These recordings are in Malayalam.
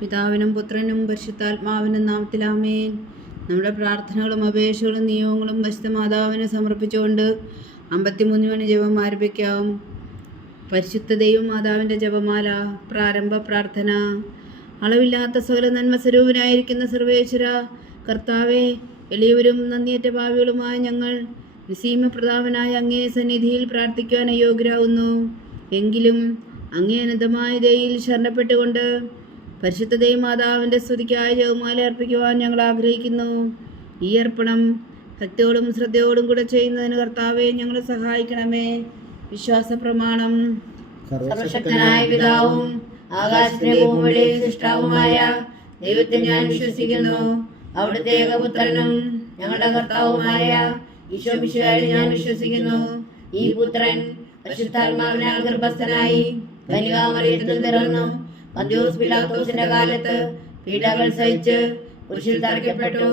പിതാവിനും പുത്രനും പരിശുദ്ധാത്മാവിനും നാമത്തിൽ ആമേൻ. നമ്മുടെ പ്രാർത്ഥനകളും അപേക്ഷകളും നിയമങ്ങളും പരിശുദ്ധ മാതാവിനെ സമർപ്പിച്ചുകൊണ്ട് 53 മണി ജപം ആരംഭിക്കാം. പരിശുദ്ധ ദൈവ മാതാവിൻ്റെ ജപമാല. പ്രാരംഭ പ്രാർത്ഥന. അളവില്ലാത്ത സകല നന്മ സ്വരൂപനായിരിക്കുന്ന സർവേശ്വര കർത്താവെ, എളിയവരും നന്ദിയേറ്റ പാപികളുമായ ഞങ്ങൾ നിസീമപ്രതാപനായ അങ്ങേ സന്നിധിയിൽ പ്രാർത്ഥിക്കുവാൻ അയോഗ്യരാകുന്നു. എങ്കിലും അങ്ങേ അനന്തമായ ദയയിൽ ശരണപ്പെട്ടുകൊണ്ട് പരിശുദ്ധ ദൈവമാതാവിൻ്റെ സ്തുതിക്കായ ജപമാല അർപ്പിക്കുവാൻ ഞങ്ങൾ ആഗ്രഹിക്കുന്നു. ഈ അർപ്പണം ഭക്തിയോടും ശ്രദ്ധയോടും കൂടെ ചെയ്യുന്നതിന് കർത്താവെ ഞങ്ങളെ സഹായിക്കണമേ. വിശ്വാസ പ്രമാണം. സർവശക്തനായ പിതാവും ആകാശത്തിലെ ഭൂമിയുടെയും സൃഷ്ടാവുമായ ദൈവത്തെ ഞാൻ വിശ്വസിക്കുന്നു. അവിടുത്തെ ഏകപുത്രനും ഞങ്ങളുടെ കർത്താവുമായ ഈശോ മിശിഹായിൽ ഞാൻ വിശ്വസിക്കുന്നു. ഈ പുത്രൻ പരിശുദ്ധാത്മാവിനാൽ ഗർഭസ്ഥനായി കന്യകാമറിയത്തിൽ പിറന്നു. പന്തിയോസ് പിലാത്തോസിന്റെ കാലത്ത് പീഡകൾ സഹിച്ച് കുരിശിൽ തറയ്ക്കപ്പെട്ടു,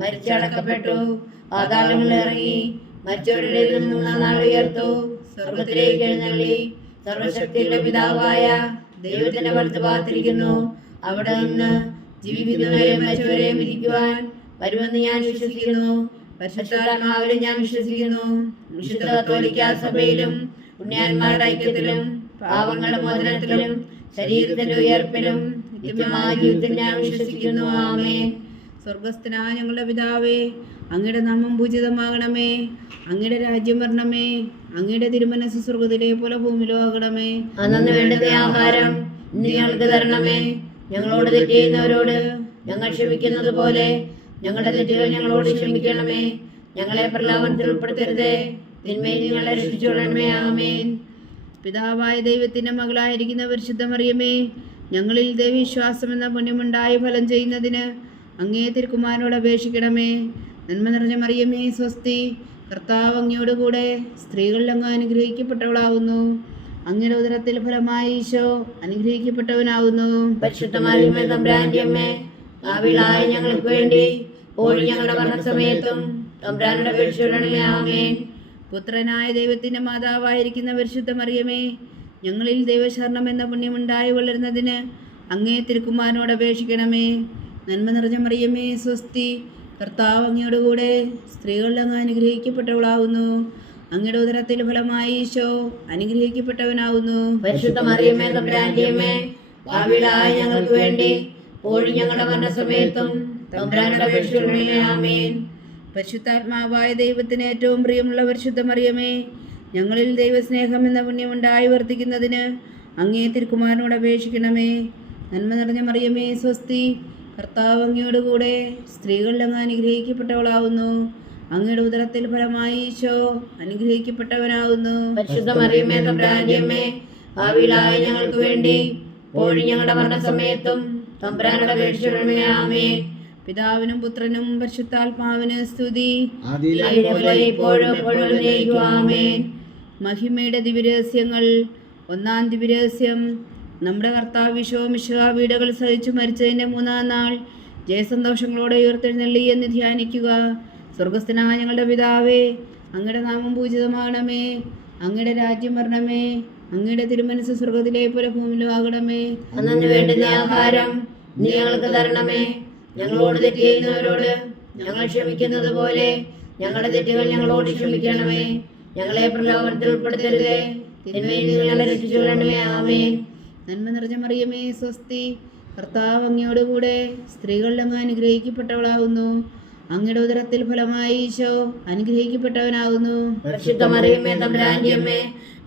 മരിച്ചടക്കപ്പെട്ടു, പാതാളങ്ങളിൽ ഇറങ്ങി, മരിച്ചവരുടെ നിന്ന് 3-ാം നാൾ ഉയർത്തു, സ്വർഗത്തിലേക്ക് എഴുന്നള്ളി, സർവശക്തിയുടെ പിതാവായ ദൈവത്തിന്റെ വലത്തുഭാഗത്തിരിക്കുന്നു. അവിടെ നിന്ന് ജീവിക്കുന്നവരെയും മരിച്ചവരെയും വിധിക്കുവാൻ വരുമെന്ന് ഞാൻ വിശ്വസിക്കുന്നു. പരിശുദ്ധാത്മാവിനെ ഞാൻ വിശ്വസിക്കുന്നു. വിശുദ്ധ കത്തോലിക്കാ സഭയിലും പുണ്യാന്മാരുടെ ഐക്യത്തിലും പാപങ്ങളുടെ മോചനത്തിലും ശരീരത്തിന്റെ ഉയർപ്പിലും നിത്യമായ ജീവിതത്തിൽ ഞാൻ വിശ്വസിക്കുന്നു. ആമേൻ. സ്വർഗസ്ഥനായ ഞങ്ങളുടെ പിതാവേ, അങ്ങയുടെ നാമം പൂജിതമാകണമേ. അങ്ങയുടെ രാജ്യം വരണമേ. അങ്ങയുടെ തിരുമനസ്സ് സ്വർഗത്തിലെ പോലെ ഭൂമിയിലും ആകണമേ. അന്നു വേണ്ടുന്ന ആഹാരം ഇന്ന് ഞങ്ങൾക്ക് തരണമേ. ഞങ്ങളോട് തെറ്റ് ചെയ്യുന്നവരോട് ഞങ്ങൾ ക്ഷമിക്കുന്നത് പോലെ ഞങ്ങളുടെ തെറ്റുകൾ ഞങ്ങളോട് ക്ഷമിക്കണമേ. ഞങ്ങളെ പ്രലോഭനത്തിൽ ഉൾപ്പെടുത്തരുതേ, തിന്മയിൽ ഞങ്ങളെ രക്ഷിച്ചുകൊള്ളണമേ. ആമേൻ. പിതാവായ ദൈവത്തിൻ്റെ മകളായിരിക്കുന്ന പരിശുദ്ധ മറിയമേ, ഞങ്ങളിൽ ദൈവവിശ്വാസം എന്ന പുണ്യമുണ്ടായി ഫലം ചെയ്യുന്നതിന് അങ്ങേ തിരുക്കുമാരനോട് അപേക്ഷിക്കണമേ. നന്മ നിറഞ്ഞ മറിയമേ, സ്വസ്തി. കർത്താവ് അങ്ങയോട് കൂടെ സ്ത്രീകളിൽ അങ്ങ് അനുഗ്രഹിക്കപ്പെട്ടവളാകുന്നു. അങ്ങയുടെ ഉദരത്തിൽ ഫലമായി ഈശോ അനുഗ്രഹിക്കപ്പെട്ടവനാകുന്നു. പരിശുദ്ധ മറിയമേ, തമ്പുരാന്റെ അമ്മേ, പാപികളായ ഞങ്ങൾക്ക് വേണ്ടി ഇപ്പോഴും ഞങ്ങളുടെ മരണസമയത്തും തമ്പുരാനോട് അപേക്ഷിച്ചുകൊള്ളണമേ. ആമേൻ. പുത്രനായ ദൈവത്തിൻ്റെ മാതാവായിരിക്കുന്ന പരിശുദ്ധ മറിയമേ, ഞങ്ങളിൽ ദൈവശരണം എന്ന പുണ്യമുണ്ടായി വളരുന്നതിന് അങ്ങേ തിരുക്കുമാരനോട് അപേക്ഷിക്കണമേ. നന്മ നിറഞ്ഞ മറിയമേ, സ്വസ്തി. കർത്താവ് അങ്ങയോട് കൂടെ സ്ത്രീകളിൽ അങ്ങ് അനുഗ്രഹിക്കപ്പെട്ടവളാകുന്നു. അങ്ങയുടെ ഉദരത്തിൽ ഫലമായി ഈശോ അനുഗ്രഹിക്കപ്പെട്ടവനാകുന്നു. പരിശുദ്ധ മറിയമേ, തമ്പുരാന്റെ അമ്മേ, പാപികളായ ഞങ്ങൾക്ക് വേണ്ടി ഇപ്പോഴും ഞങ്ങളുടെ മരണസമയത്തും തമ്പുരാനോട് അപേക്ഷിച്ചുകൊള്ളണമേ. ആമേൻ. പരിശുദ്ധാത്മാവായ ദൈവത്തിന് ഏറ്റവും പ്രിയമുള്ള പരിശുദ്ധ മറിയമേ, ഞങ്ങളിൽ ദൈവസ്നേഹം എന്ന പുണ്യമുണ്ടായി വർദ്ധിക്കുന്നതിന് അങ്ങേ തിരുക്കുമാരനോട് അപേക്ഷിക്കണമേ. നന്മ നിറഞ്ഞ മറിയമേ, സ്വസ്തി. കർത്താവ് അങ്ങയോട് കൂടെ സ്ത്രീകളിൽ അങ്ങ് അനുഗ്രഹിക്കപ്പെട്ടവളാകുന്നു. അങ്ങയുടെ ഉദരത്തിൽ ഫലമായി ഈശോ അനുഗ്രഹിക്കപ്പെട്ടവനാകുന്നു. പരിശുദ്ധ മറിയമേ, തമ്പുരാന്റെ അമ്മേ, പാപികളായ ഞങ്ങൾക്ക് വേണ്ടി ഇപ്പോഴും ഞങ്ങളുടെ മരണസമയത്തും തമ്പുരാനോട് അപേക്ഷിച്ചുകൊള്ളണമേ. ആമേൻ. പിതാവിനും പുത്രനും പരിശുദ്ധാത്മാവിന് സ്തുതി. ആമേൻ. മഹിമയുടെ ദിവ്യരഹസ്യങ്ങൾ. 1-ാം ദിവ്യരഹസ്യം. നമ്മുടെ കർത്താവ് ഈശോ മിശിഹാ പീഡകൾ സഹിച്ചു മരിച്ചതിൻ്റെ 3-ാം നാൾ ജയസന്തോഷങ്ങളോടെ ഉയർത്തെഴുന്നള്ളി എന്ന് ധ്യാനിക്കുക. സ്വർഗസ്ഥനായ ഞങ്ങളുടെ പിതാവേ, അങ്ങയുടെ നാമം പൂജിതമാകണമേ. അങ്ങയുടെ രാജ്യം വരണമേ. അങ്ങയുടെ തിരുമനസ്സ് സ്വർഗത്തിലെ പോലെ ഭൂമിയിലും ആകണമേ. അന്നു വേണ്ടുന്ന ആഹാരം നീ ഞങ്ങൾക്ക് തരണമേ. ഞങ്ങളോട് തെറ്റ് ചെയ്യുന്നവരോട് ഞങ്ങൾ ക്ഷമിക്കുന്നത് പോലെ ഞങ്ങളുടെ തെറ്റുകൾ ഞങ്ങളോട് ക്ഷമിക്കണമേ. ഞങ്ങളെ പ്രലോഭനത്തിൽ ഉൾപ്പെടുത്തരുതേ, തിന്മയിൽ ഞങ്ങളെ രക്ഷിച്ചുകൊള്ളണമേ. ആമേൻ. നന്മ നിറഞ്ഞ മറിയമേ, സ്വസ്തി. കർത്താവ് അങ്ങയോട് കൂടെ സ്ത്രീകളിൽ അങ്ങ് അനുഗ്രഹിക്കപ്പെട്ടവളാകുന്നു. അങ്ങയുടെ ഉദരത്തിൽ ഫലമായി ഈശോ അനുഗ്രഹിക്കപ്പെട്ടവനാകുന്നു. പരിശുദ്ധ മറിയമേ, തമ്പുരാന്റെ അമ്മേ,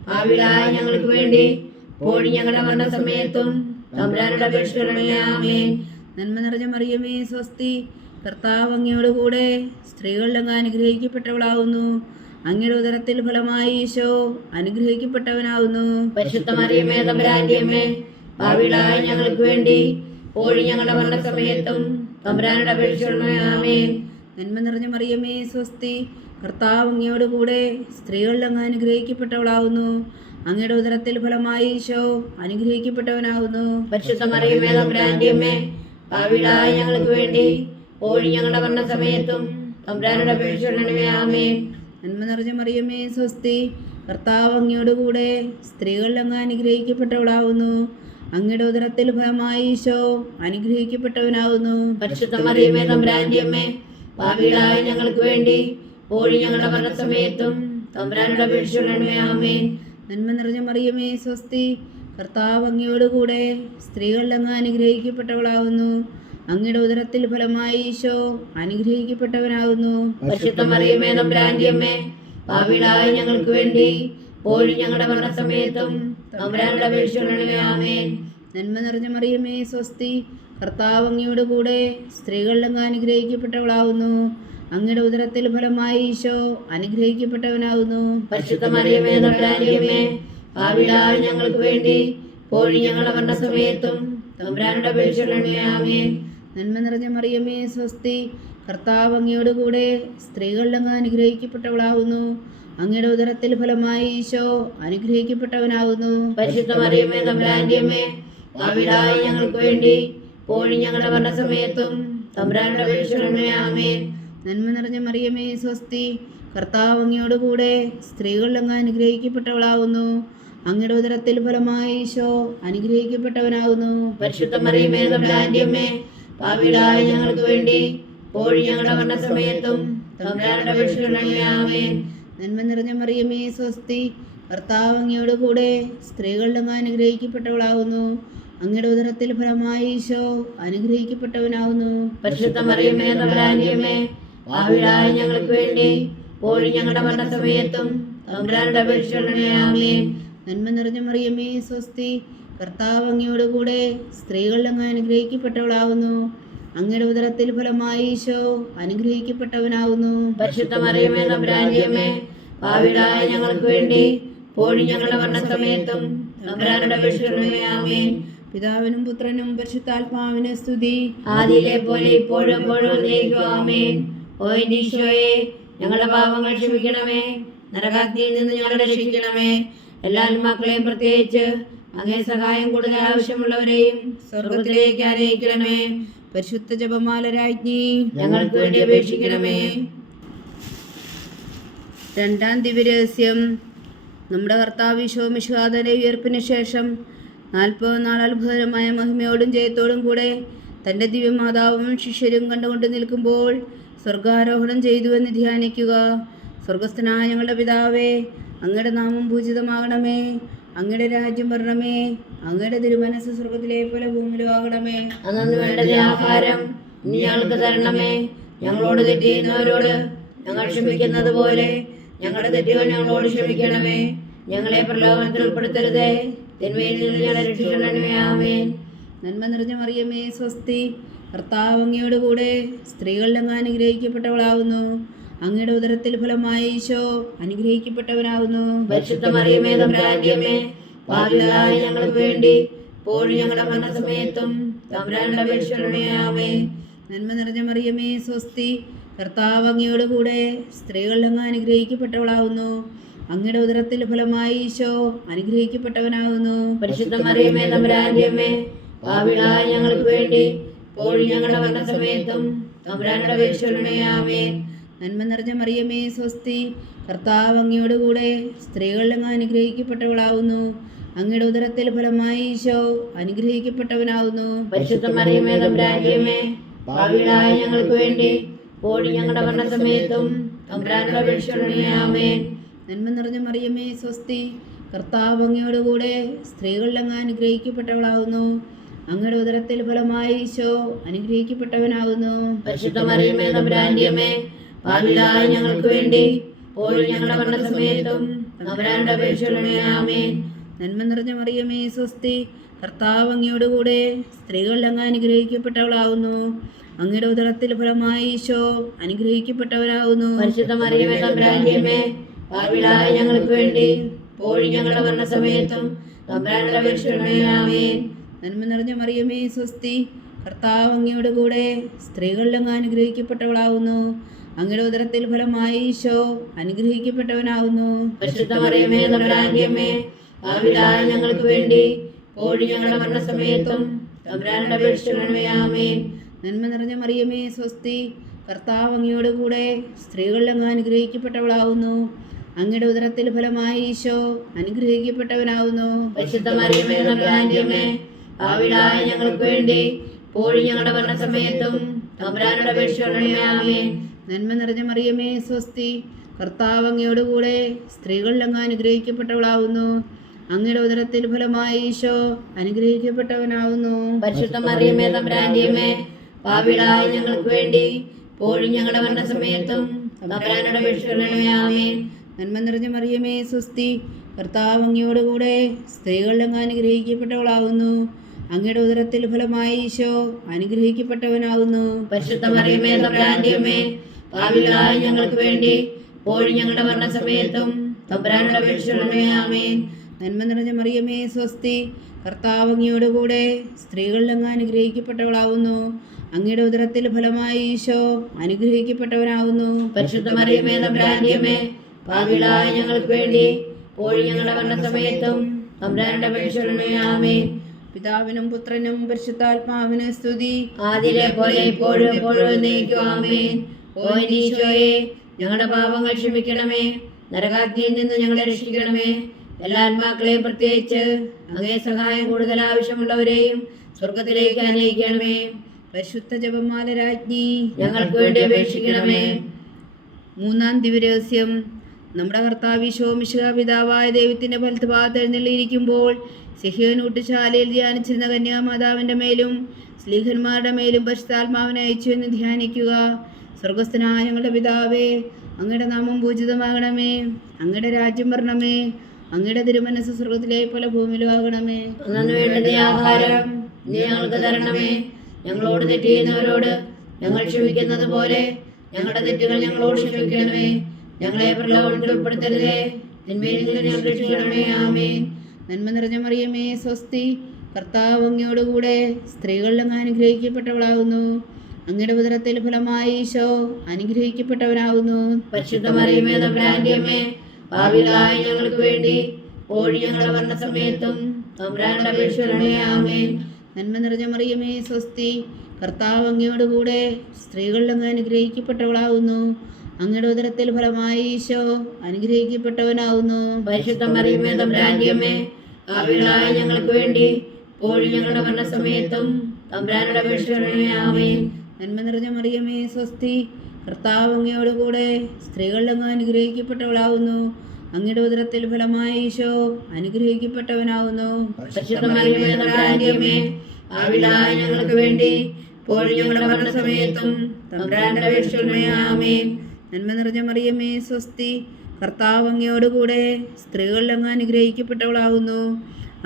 പാപികളായ ഞങ്ങൾക്ക് വേണ്ടി ഇപ്പോഴും ഞങ്ങളുടെ മരണസമയത്തും തമ്പുരാനോട് അപേക്ഷിച്ചുകൊള്ളണമേ. ആമേൻ. നന്മ നിറഞ്ഞ മറിയമേ, സ്വസ്തി. കർത്താവ് അങ്ങയോട് കൂടെ സ്ത്രീകളിൽ അങ്ങ് അനുഗ്രഹിക്കപ്പെട്ടവളാകുന്നു. അങ്ങയുടെ ഉദരത്തിൽ ഫലമായി ഈശോ അനുഗ്രഹിക്കപ്പെട്ടവനാകുന്നു. പരിശുദ്ധ മറിയമേ, തമ്പുരാന്റെ അമ്മേ, പാപികളായ ഞങ്ങൾക്ക് വേണ്ടി ഇപ്പോഴും ഞങ്ങളുടെ മരണസമയത്തും തമ്പുരാനോട് അപേക്ഷിച്ചുകൊള്ളണമേ. ആമേൻ. നന്മ നിറഞ്ഞ മറിയമേ, സ്വസ്തി. കർത്താവ് അങ്ങയോട് കൂടെ സ്ത്രീകളിൽ അങ്ങ് അനുഗ്രഹിക്കപ്പെട്ടവളാകുന്നു. അങ്ങയുടെ ഉദരത്തിൽ ഫലമായി ഈശോ അനുഗ്രഹിക്കപ്പെട്ടവനാകുന്നു. പരിശുദ്ധ മറിയമേ, തമ്പുരാന്റെ അമ്മേ, പാപികളായ ഞങ്ങൾക്ക് വേണ്ടി ഇപ്പോഴും ഞങ്ങളുടെ മരണസമയത്തും തമ്പുരാനോട് അപേക്ഷിച്ചുകൊള്ളണമേ. ആമേൻ. നന്മ നിറഞ്ഞ മറിയമേ, സ്വസ്തി. കർത്താവ് അങ്ങയോട് കൂടെ സ്ത്രീകളിൽ അങ്ങ് അനുഗ്രഹിക്കപ്പെട്ടവളാകുന്നു. അങ്ങയുടെ ഉദരത്തിൽ ഫലമായി ഈശോ അനുഗ്രഹിക്കപ്പെട്ടവനാകുന്നു. പരിശുദ്ധ മറിയമേ തമ്പുരാന്റെ അമ്മേ, പാപികളായ ഞങ്ങൾക്ക് വേണ്ടി ഇപ്പോഴും ഞങ്ങളുടെ മരണസമയത്തും തമ്പുരാനോട് അപേക്ഷിച്ചുകൊള്ളണമേ. ആമേൻ. നന്മ നിറഞ്ഞ മറിയമേ സ്വസ്തി, കർത്താവ് അങ്ങയോടുകൂടെ സ്ത്രീകളിൽ അങ്ങ് അനുഗ്രഹിക്കപ്പെട്ടവളാകുന്നു. അങ്ങയുടെ ഉദരത്തിൽ ഫലമായി ഈശോ അനുഗ്രഹിക്കപ്പെട്ടവനാകുന്നു. പരിശുദ്ധ മറിയമേ തമ്പുരാന്റെ അമ്മേ, പാപികളായ ഞങ്ങൾക്ക് വേണ്ടി ഇപ്പോഴും ഞങ്ങളുടെ മരണസമയത്തും തമ്പുരാനോട് അപേക്ഷിച്ചുകൊള്ളണമേ. ആമേൻ. നന്മ നിറഞ്ഞ മറിയമേ സ്വസ്തി, കർത്താവ് അങ്ങയോടുകൂടെ സ്ത്രീകളിൽ അങ്ങ് അനുഗ്രഹിക്കപ്പെട്ടവളാകുന്നു. അങ്ങയുടെ ഉദരത്തിൽ ഫലമായി ഈശോ അനുഗ്രഹിക്കപ്പെട്ടവനാകുന്നു. പരിശുദ്ധ മറിയമേ തമ്പുരാന്റെ അമ്മേ, പാപികളായ ഞങ്ങൾക്ക് വേണ്ടി ഇപ്പോഴും ഞങ്ങളുടെ മരണസമയത്തും തമ്പുരാനോട് അപേക്ഷിച്ചുകൊള്ളണമേ. ആമേൻ. നന്മ നിറഞ്ഞ മറിയമേ സ്വസ്തി, കർത്താവ് അങ്ങയോടുകൂടെ സ്ത്രീകളിൽ അങ്ങ് അനുഗ്രഹിക്കപ്പെട്ടവളാകുന്നു. അങ്ങയുടെ ഉദരത്തിൽ ഫലമായി ഈശോ അനുഗ്രഹിക്കപ്പെട്ടവനാകുന്നു. പരിശുദ്ധ മറിയമേ തമ്പുരാന്റെ അമ്മേ, പാപികളായ ഞങ്ങൾക്ക് വേണ്ടി ഇപ്പോഴും ഞങ്ങളുടെ മരണസമയത്തും തമ്പുരാനോട് അപേക്ഷിച്ചുകൊള്ളണമേ. ആമേൻ. നന്മ നിറഞ്ഞ മറിയമേ സ്വസ്തി, കർത്താവ് അങ്ങയോടുകൂടെ സ്ത്രീകളിൽ അങ്ങ് അനുഗ്രഹിക്കപ്പെട്ടവളാകുന്നു. അങ്ങയുടെ ഉദരത്തിൽ ഫലമായി ഈശോ അനുഗ്രഹിക്കപ്പെട്ടവനാകുന്നു. പരിശുദ്ധ മറിയമേ തമ്പുരാന്റെ അമ്മേ, പാപികളായ ഞങ്ങൾക്ക് വേണ്ടി ഇപ്പോഴും ഞങ്ങളുടെ മരണസമയത്തും തമ്പുരാനോട് അപേക്ഷിച്ചുകൊള്ളണമേ. ആമേൻ. നന്മ നിറഞ്ഞ മറിയമേ സ്വസ്തി, കർത്താവ് അങ്ങയോടുകൂടെ സ്ത്രീകളിൽ അങ്ങ് അനുഗ്രഹിക്കപ്പെട്ടവളാകുന്നു. അങ്ങയുടെ ഉദരത്തിൽ ഫലമായി ഈശോ അനുഗ്രഹിക്കപ്പെട്ടവനാകുന്നു. പരിശുദ്ധ മറിയമേ തമ്പുരാന്റെ അമ്മേ, പാപികളായ ഞങ്ങൾക്ക് വേണ്ടി ഇപ്പോഴും ഞങ്ങളുടെ മരണസമയത്തും തമ്പുരാനോട് അപേക്ഷിച്ചുകൊള്ളണമേ. ആമേൻ. നന്മ നിറഞ്ഞ മറിയമേ സ്വസ്തി, കർത്താവ് അങ്ങയോടുകൂടെ സ്ത്രീകളിൽ അങ്ങ് അനുഗ്രഹിക്കപ്പെട്ടവളാകുന്നു. അങ്ങയുടെ ഉദരത്തിൽ ഫലമായി ഈശോ അനുഗ്രഹിക്കപ്പെട്ടവനാകുന്നു. പരിശുദ്ധ മറിയമേ തമ്പുരാന്റെ അമ്മേ, പാപികളായ ഞങ്ങൾക്ക് വേണ്ടി ഇപ്പോഴും ഞങ്ങളുടെ മരണസമയത്തും തമ്പുരാനോട് അപേക്ഷിച്ചുകൊള്ളണമേ. ആമേൻ. പിതാവിനും പുത്രനും പരിശുദ്ധാത്മാവിനും സ്തുതി, ആദിയിലെ പോലെ ഇപ്പോഴും എപ്പോഴും എന്നേക്കും. ആമേൻ. ഓ എൻ്റെ ഈശോയെ, ഞങ്ങളുടെ പാപങ്ങൾ ക്ഷമിക്കണമേ, നരകാഗ്നിയിൽ നിന്ന് ഞങ്ങളെ രക്ഷിക്കണമേ. എല്ലാ ആത്മാക്കളെയും, പ്രത്യേകിച്ച് അങ്ങേ സഹായം കൂടുതൽ ആവശ്യമുള്ളവരെയും സ്വർഗത്തിലേക്ക് ആനയിക്കണമേ. പരിശുദ്ധ ജപമാല രാജ്ഞി ഞങ്ങൾക്ക് വേണ്ടി അപേക്ഷിക്കണമേ. രണ്ടാം ദിവ്യരഹസ്യം. നമ്മുടെ കർത്താവ് ഈശോ മിശിഹായുടെ ഉയർപ്പിന് ശേഷം 40 നാൾ അത്ഭുതകരമായ മഹിമയോടും ജയത്തോടും കൂടെ തൻ്റെ ദിവ്യമാതാവും ശിഷ്യരും കണ്ടുകൊണ്ട് നിൽക്കുമ്പോൾ സ്വർഗാരോഹണം ചെയ്തുവെന്ന് ധ്യാനിക്കുക. സ്വർഗസ്ഥനായ ഞങ്ങളുടെ പിതാവേ, അങ്ങയുടെ നാമം പൂജിതമാകണമേ. അങ്ങയുടെ രാജ്യം വരണമേ. അങ്ങയുടെ തിരുമനസ് സ്വർഗത്തിലെ പോലെ ഭൂമിയിലും ആകണമേ. അന്നു വേണ്ടത് ആഹാരം ഇനി ഞങ്ങൾക്ക് തരണമേ. ഞങ്ങളോട് തെറ്റ് ചെയ്യുന്നവരോട് ഞങ്ങൾ ക്ഷമിക്കുന്നത് പോലെ ഞങ്ങളുടെ തെറ്റുകൾ ഞങ്ങളോട് ക്ഷമിക്കണമേ. ഞങ്ങളെ പ്രലോഭനത്തിൽ ഉൾപ്പെടുത്തരുതേ, തിന്മയിൽ നിന്ന് ഞങ്ങളെ രക്ഷിക്കണമേ. ആമേൻ. നന്മ നിറഞ്ഞ മറിയമേ സ്വസ്തി, കർത്താവ് അങ്ങയോടുകൂടെ സ്ത്രീകളിൽ അങ്ങ് അനുഗ്രഹിക്കപ്പെട്ടവളാകുന്നു. അങ്ങയുടെ ഉദരത്തിൽ ഫലമായി ഈശോ അനുഗ്രഹിക്കപ്പെട്ടവനാകുന്നു. പരിശുദ്ധ മറിയമേ തമ്പുരാന്റെ അമ്മേ, പാപികളായ ഞങ്ങൾക്ക് വേണ്ടി ഇപ്പോഴും ഞങ്ങളുടെ മരണസമയത്തും തമ്പുരാനോട് അപേക്ഷിച്ചുകൊള്ളണമേ. ആമേൻ. നന്മ നിറഞ്ഞ മറിയമേ സ്വസ്തി, കർത്താവ് അങ്ങയോടുകൂടെ സ്ത്രീകളിൽ അങ്ങ് അനുഗ്രഹിക്കപ്പെട്ടവളാകുന്നു. അങ്ങയുടെ ഉദരത്തിൽ ഫലമായി ഈശോ അനുഗ്രഹിക്കപ്പെട്ടവനാകുന്നു. പരിശുദ്ധ മറിയമേ തമ്പുരാന്റെ അമ്മേ, പാപികളായ ഞങ്ങൾക്ക് വേണ്ടി ഇപ്പോഴും ഞങ്ങളുടെ മരണസമയത്തും തമ്പുരാനോട് അപേക്ഷിച്ചുകൊള്ളണമേ. ആമേൻ. നന്മ നിറഞ്ഞ മറിയമേ സ്വസ്തി, കർത്താവ് അങ്ങയോടുകൂടെ സ്ത്രീകളിൽ അങ്ങ് അനുഗ്രഹിക്കപ്പെട്ടവളാകുന്നു. അങ്ങയുടെ ഉദരത്തിൽ ഫലമായി ഈശോ അനുഗ്രഹിക്കപ്പെട്ടവനാകുന്നു. പരിശുദ്ധ മറിയമേ തമ്പുരാന്റെ അമ്മേ, പാപികളായ ഞങ്ങൾക്ക് വേണ്ടി ഇപ്പോഴും ഞങ്ങളുടെ മരണസമയത്തും തമ്പുരാനോട് അപേക്ഷിച്ചുകൊള്ളണമേ. ആമേൻ. നന്മ നിറഞ്ഞ മറിയമേ സ്വസ്തി, കർത്താവ് അങ്ങയോടുകൂടെ സ്ത്രീകളിൽ അങ്ങ് അനുഗ്രഹിക്കപ്പെട്ടവളാകുന്നു. അങ്ങയുടെ ഉദരത്തിൽ ഫലമായി ഈശോ അനുഗ്രഹിക്കപ്പെട്ടവനാകുന്നു. പരിശുദ്ധ മറിയമേ തമ്പുരാന്റെ അമ്മേ, പാപികളായ ഞങ്ങൾക്ക് വേണ്ടി ഇപ്പോഴും ഞങ്ങളുടെ മരണസമയത്തും തമ്പുരാനോട് അപേക്ഷിച്ചുകൊള്ളണമേ. ആമേൻ. നന്മ നിറഞ്ഞ മറിയമേ സ്വസ്തി, കർത്താവ് അങ്ങയോടുകൂടെ സ്ത്രീകളിൽ അങ്ങ് അനുഗ്രഹിക്കപ്പെട്ടവളാകുന്നു. അങ്ങയുടെ ഉദരത്തിൽ ഫലമായി ഈശോ അനുഗ്രഹിക്കപ്പെട്ടവനാകുന്നു. പരിശുദ്ധ മറിയമേ തമ്പുരാന്റെ അമ്മേ, പാപികളായ ഞങ്ങൾക്ക് വേണ്ടി ഇപ്പോഴും ഞങ്ങളുടെ മരണസമയത്തും തമ്പുരാനോട് അപേക്ഷിച്ചുകൊള്ളണമേ. ആമേൻ. നന്മ നിറഞ്ഞ മറിയമേ സ്വസ്തി, കർത്താവ് അങ്ങയോടുകൂടെ സ്ത്രീകളിൽ അങ്ങ് അനുഗ്രഹിക്കപ്പെട്ടവളാകുന്നു. അങ്ങയുടെ ഉദരത്തിൽ ഫലമായി ഈശോ അനുഗ്രഹിക്കപ്പെട്ടവനാകുന്നു. പരിശുദ്ധ മറിയമേ തമ്പുരാന്റെ അമ്മേ, പാപികളായ ഞങ്ങൾക്ക് വേണ്ടി ഇപ്പോഴും ഞങ്ങളുടെ മരണസമയത്തും തമ്പുരാനോട് അപേക്ഷിച്ചുകൊള്ളണമേ. ആമേൻ. നന്മ നിറഞ്ഞ മറിയമേ സ്വസ്തി, കർത്താവ് അങ്ങയോടുകൂടെ സ്ത്രീകളിൽ അങ്ങ് അനുഗ്രഹിക്കപ്പെട്ടവളാകുന്നു. അങ്ങയുടെ ഉദരത്തിൽ ഫലമായി ഈശോ അനുഗ്രഹിക്കപ്പെട്ടവനാകുന്നു. പരിശുദ്ധ മറിയമേ തമ്പുരാന്റെ അമ്മേ, പാപികളായ ഞങ്ങൾക്ക് വേണ്ടി ഇപ്പോഴും ഞങ്ങളുടെ മരണസമയത്തും തമ്പുരാനോട് അപേക്ഷിക്കണമേ. ആമേൻ. നന്മ നിറഞ്ഞ മറിയമേ സ്വസ്തി, കർത്താവ് അങ്ങയോടുകൂടെ സ്ത്രീകളിൽ അങ്ങ് അനുഗ്രഹിക്കപ്പെട്ടവളാവുന്നു. അങ്ങയുടെ ഉദരത്തിൽ ഫലമായി ഈശോ അനുഗ്രഹിക്കപ്പെട്ടവനാവുന്നു. പരിശുദ്ധ മറിയമേ തമ്പുരാന്റെ അമ്മേ, പാപികളായ ഞങ്ങൾക്ക് വേണ്ടി ഇപ്പോഴും ഞങ്ങളുടെ മരണസമയത്തും തമ്പുരാനോട് അപേക്ഷിക്കണമേ. ആമേൻ. നന്മ നിറഞ്ഞ മറിയമേ സ്വസ്തി, കർത്താവ് അങ്ങയോടുകൂടെ സ്ത്രീകളിൽ അങ്ങ് അനുഗ്രഹിക്കപ്പെട്ടവളാവുന്നു. അങ്ങയുടെ ഉദരത്തിൽ ഫലമായി ഈശോ അനുഗ്രഹിക്കപ്പെട്ടവനാവുന്നു. പരിശുദ്ധ മറിയമേ തമ്പുരാന്റെ അമ്മേ, പാപികളായ ഞങ്ങൾക്ക് വേണ്ടി ഇപ്പോഴും ഞങ്ങളുടെ മരണസമയത്തും തമ്പുരാനോട് അപേക്ഷിക്കണമേ. ആമേൻ. നന്മ നിറഞ്ഞ മറിയമേ സ്വസ്തി, കർത്താവ് അങ്ങയോടുകൂടെ സ്ത്രീകളിൽ അങ്ങ് അനുഗ്രഹിക്കപ്പെട്ടവളാവുന്നു. അങ്ങയുടെ ഉദരത്തിൽ ഫലമായി ഈശോ അനുഗ്രഹിക്കപ്പെട്ടവനാവുന്നു. പരിശുദ്ധ മറിയമേ തമ്പുരാന്റെ അമ്മേ, പാപികളായ ഞങ്ങൾക്ക് വേണ്ടി ഇപ്പോഴും ഞങ്ങളുടെ മരണസമയത്തും തമ്പുരാനോട് അപേക്ഷിക്കണമേ. ആമേൻ. പിതാവിനും പുത്രനും പരിശുദ്ധാത്മാവിന് സ്തുതി, ആദിയിലെ പോലെ ഇപ്പോഴും എപ്പോഴും എന്നേക്കും. ആമേൻ. ഓ ഈശോയെ, ഞങ്ങളുടെ പാപങ്ങൾ ക്ഷമിക്കണമേ, നരകാഗ്നിയിൽ നിന്ന് ഞങ്ങളെ രക്ഷിക്കണമേ. എല്ലാ ആത്മാക്കളെയും, പ്രത്യേകിച്ച് അങ്ങേ സഹായം കൂടുതൽ ആവശ്യമുള്ളവരെയും സ്വർഗത്തിലേക്ക് അനയിക്കണമേ. പരിശുദ്ധ ജപമാല രാജ്ഞി, ഞങ്ങൾക്ക് വേണ്ടി അപേക്ഷിക്കണമേ. മൂന്നാം ദിവ്യരഹസ്യം. നമ്മുടെ കർത്താവ് ഈശോ മിശിഹാ പിതാവായ ദൈവത്തിന്റെ വലത്തുഭാഗത്ത് എഴുന്നള്ളിയിരിക്കുമ്പോൾ സിഹ്യോനൂട്ടുശാലയിൽ ധ്യാനിച്ചിരുന്ന കന്യാമാതാവിന്റെ മേലും സ്ലീഹന്മാരുടെ മേലും പരിശുദ്ധാത്മാവിനെ അയച്ചു എന്ന് ധ്യാനിക്കുക. സ്വർഗസ്ഥനായ ഞങ്ങളുടെ പിതാവേ, അങ്ങയുടെ നാമം പൂജിതമാകണമേ. അങ്ങയുടെ രാജ്യം വരണമേ. അങ്ങയുടെ തിരുമനസ്സ് സ്വർഗത്തിലെ പോലെ ഭൂമിയിലും ആകണമേ. അന്നു വേണ്ടുന്ന ആഹാരം നീ ഞങ്ങൾക്ക് തരണമേ. ഞങ്ങളോട് തെറ്റ് ചെയ്യുന്നവരോട് ഞങ്ങൾ ക്ഷമിക്കുന്നത് പോലെ ഞങ്ങളുടെ തെറ്റുകൾ ഞങ്ങളോട് ക്ഷമിക്കണമേ. ഞങ്ങളെ പ്രലോഭനത്തിൽ ഉൾപ്പെടുത്തരുതേ, തിന്മയിൽ നിന്ന് ഞങ്ങൾ രക്ഷിക്കണമേ. ആമേൻ. നന്മ നിറഞ്ഞ മറിയമേ സ്വസ്തി, കർത്താവ് അങ്ങയോടുകൂടെ സ്ത്രീകളിൽ അങ്ങ് അനുഗ്രഹിക്കപ്പെട്ടവളാകുന്നു. അങ്ങയുടെ ഉദരത്തിൽ ഫലമായി ഈശോ അനുഗ്രഹിക്കപ്പെട്ടവനാകുന്നു. പരിശുദ്ധ മറിയമേ തമ്പുരാന്റെ അമ്മേ, പാപികളായ ഞങ്ങൾക്ക് വേണ്ടി ഇപ്പോഴും ഞങ്ങളുടെ മരണസമയത്തും തമ്പുരാനോട് അപേക്ഷിക്കണമേ. ആമേൻ. നന്മ നിറഞ്ഞ മറിയമേ സ്വസ്തി, കർത്താവ് അങ്ങയോടുകൂടെ സ്ത്രീകളിൽ അങ്ങ് അനുഗ്രഹിക്കപ്പെട്ടവളാകുന്നു. അങ്ങയുടെ ഉദരത്തിൽ ഫലമായി ഈശോ അനുഗ്രഹിക്കപ്പെട്ടവനാകുന്നു. പരിശുദ്ധ മറിയമേ തമ്പുരാന്റെ അമ്മേ, പാപികളായ ഞങ്ങൾക്ക് വേണ്ടി ഇപ്പോഴും ഞങ്ങളുടെ മരണസമയത്തും തമ്പുരാനോട് അപേക്ഷിക്കണമേ. ആമേൻ. നന്മ നിറഞ്ഞ മറിയമേ സ്വസ്തി, കർത്താവ് അങ്ങയോടുകൂടെ സ്ത്രീകളിൽ അങ്ങ് അനുഗ്രഹിക്കപ്പെട്ടവളാകുന്നു. അങ്ങയുടെ ഉദരത്തിൽ ഫലമായി ഈശോ അനുഗ്രഹിക്കപ്പെട്ടവനാകുന്നു. പരിശുദ്ധ മറിയമേ തമ്പുരാന്റെ അമ്മേ, പാപികളായ ഞങ്ങൾക്ക് വേണ്ടി ഇപ്പോഴും ഞങ്ങളുടെ മരണസമയത്തും തമ്പുരാനോട് അപേക്ഷിക്കണമേ. ആമേൻ. നന്മ നിറഞ്ഞ മറിയമേ സ്വസ്തി, കർത്താവ് അങ്ങയോടുകൂടെ സ്ത്രീകളിൽ അങ്ങ് അനുഗ്രഹിക്കപ്പെട്ടവളാകുന്നു.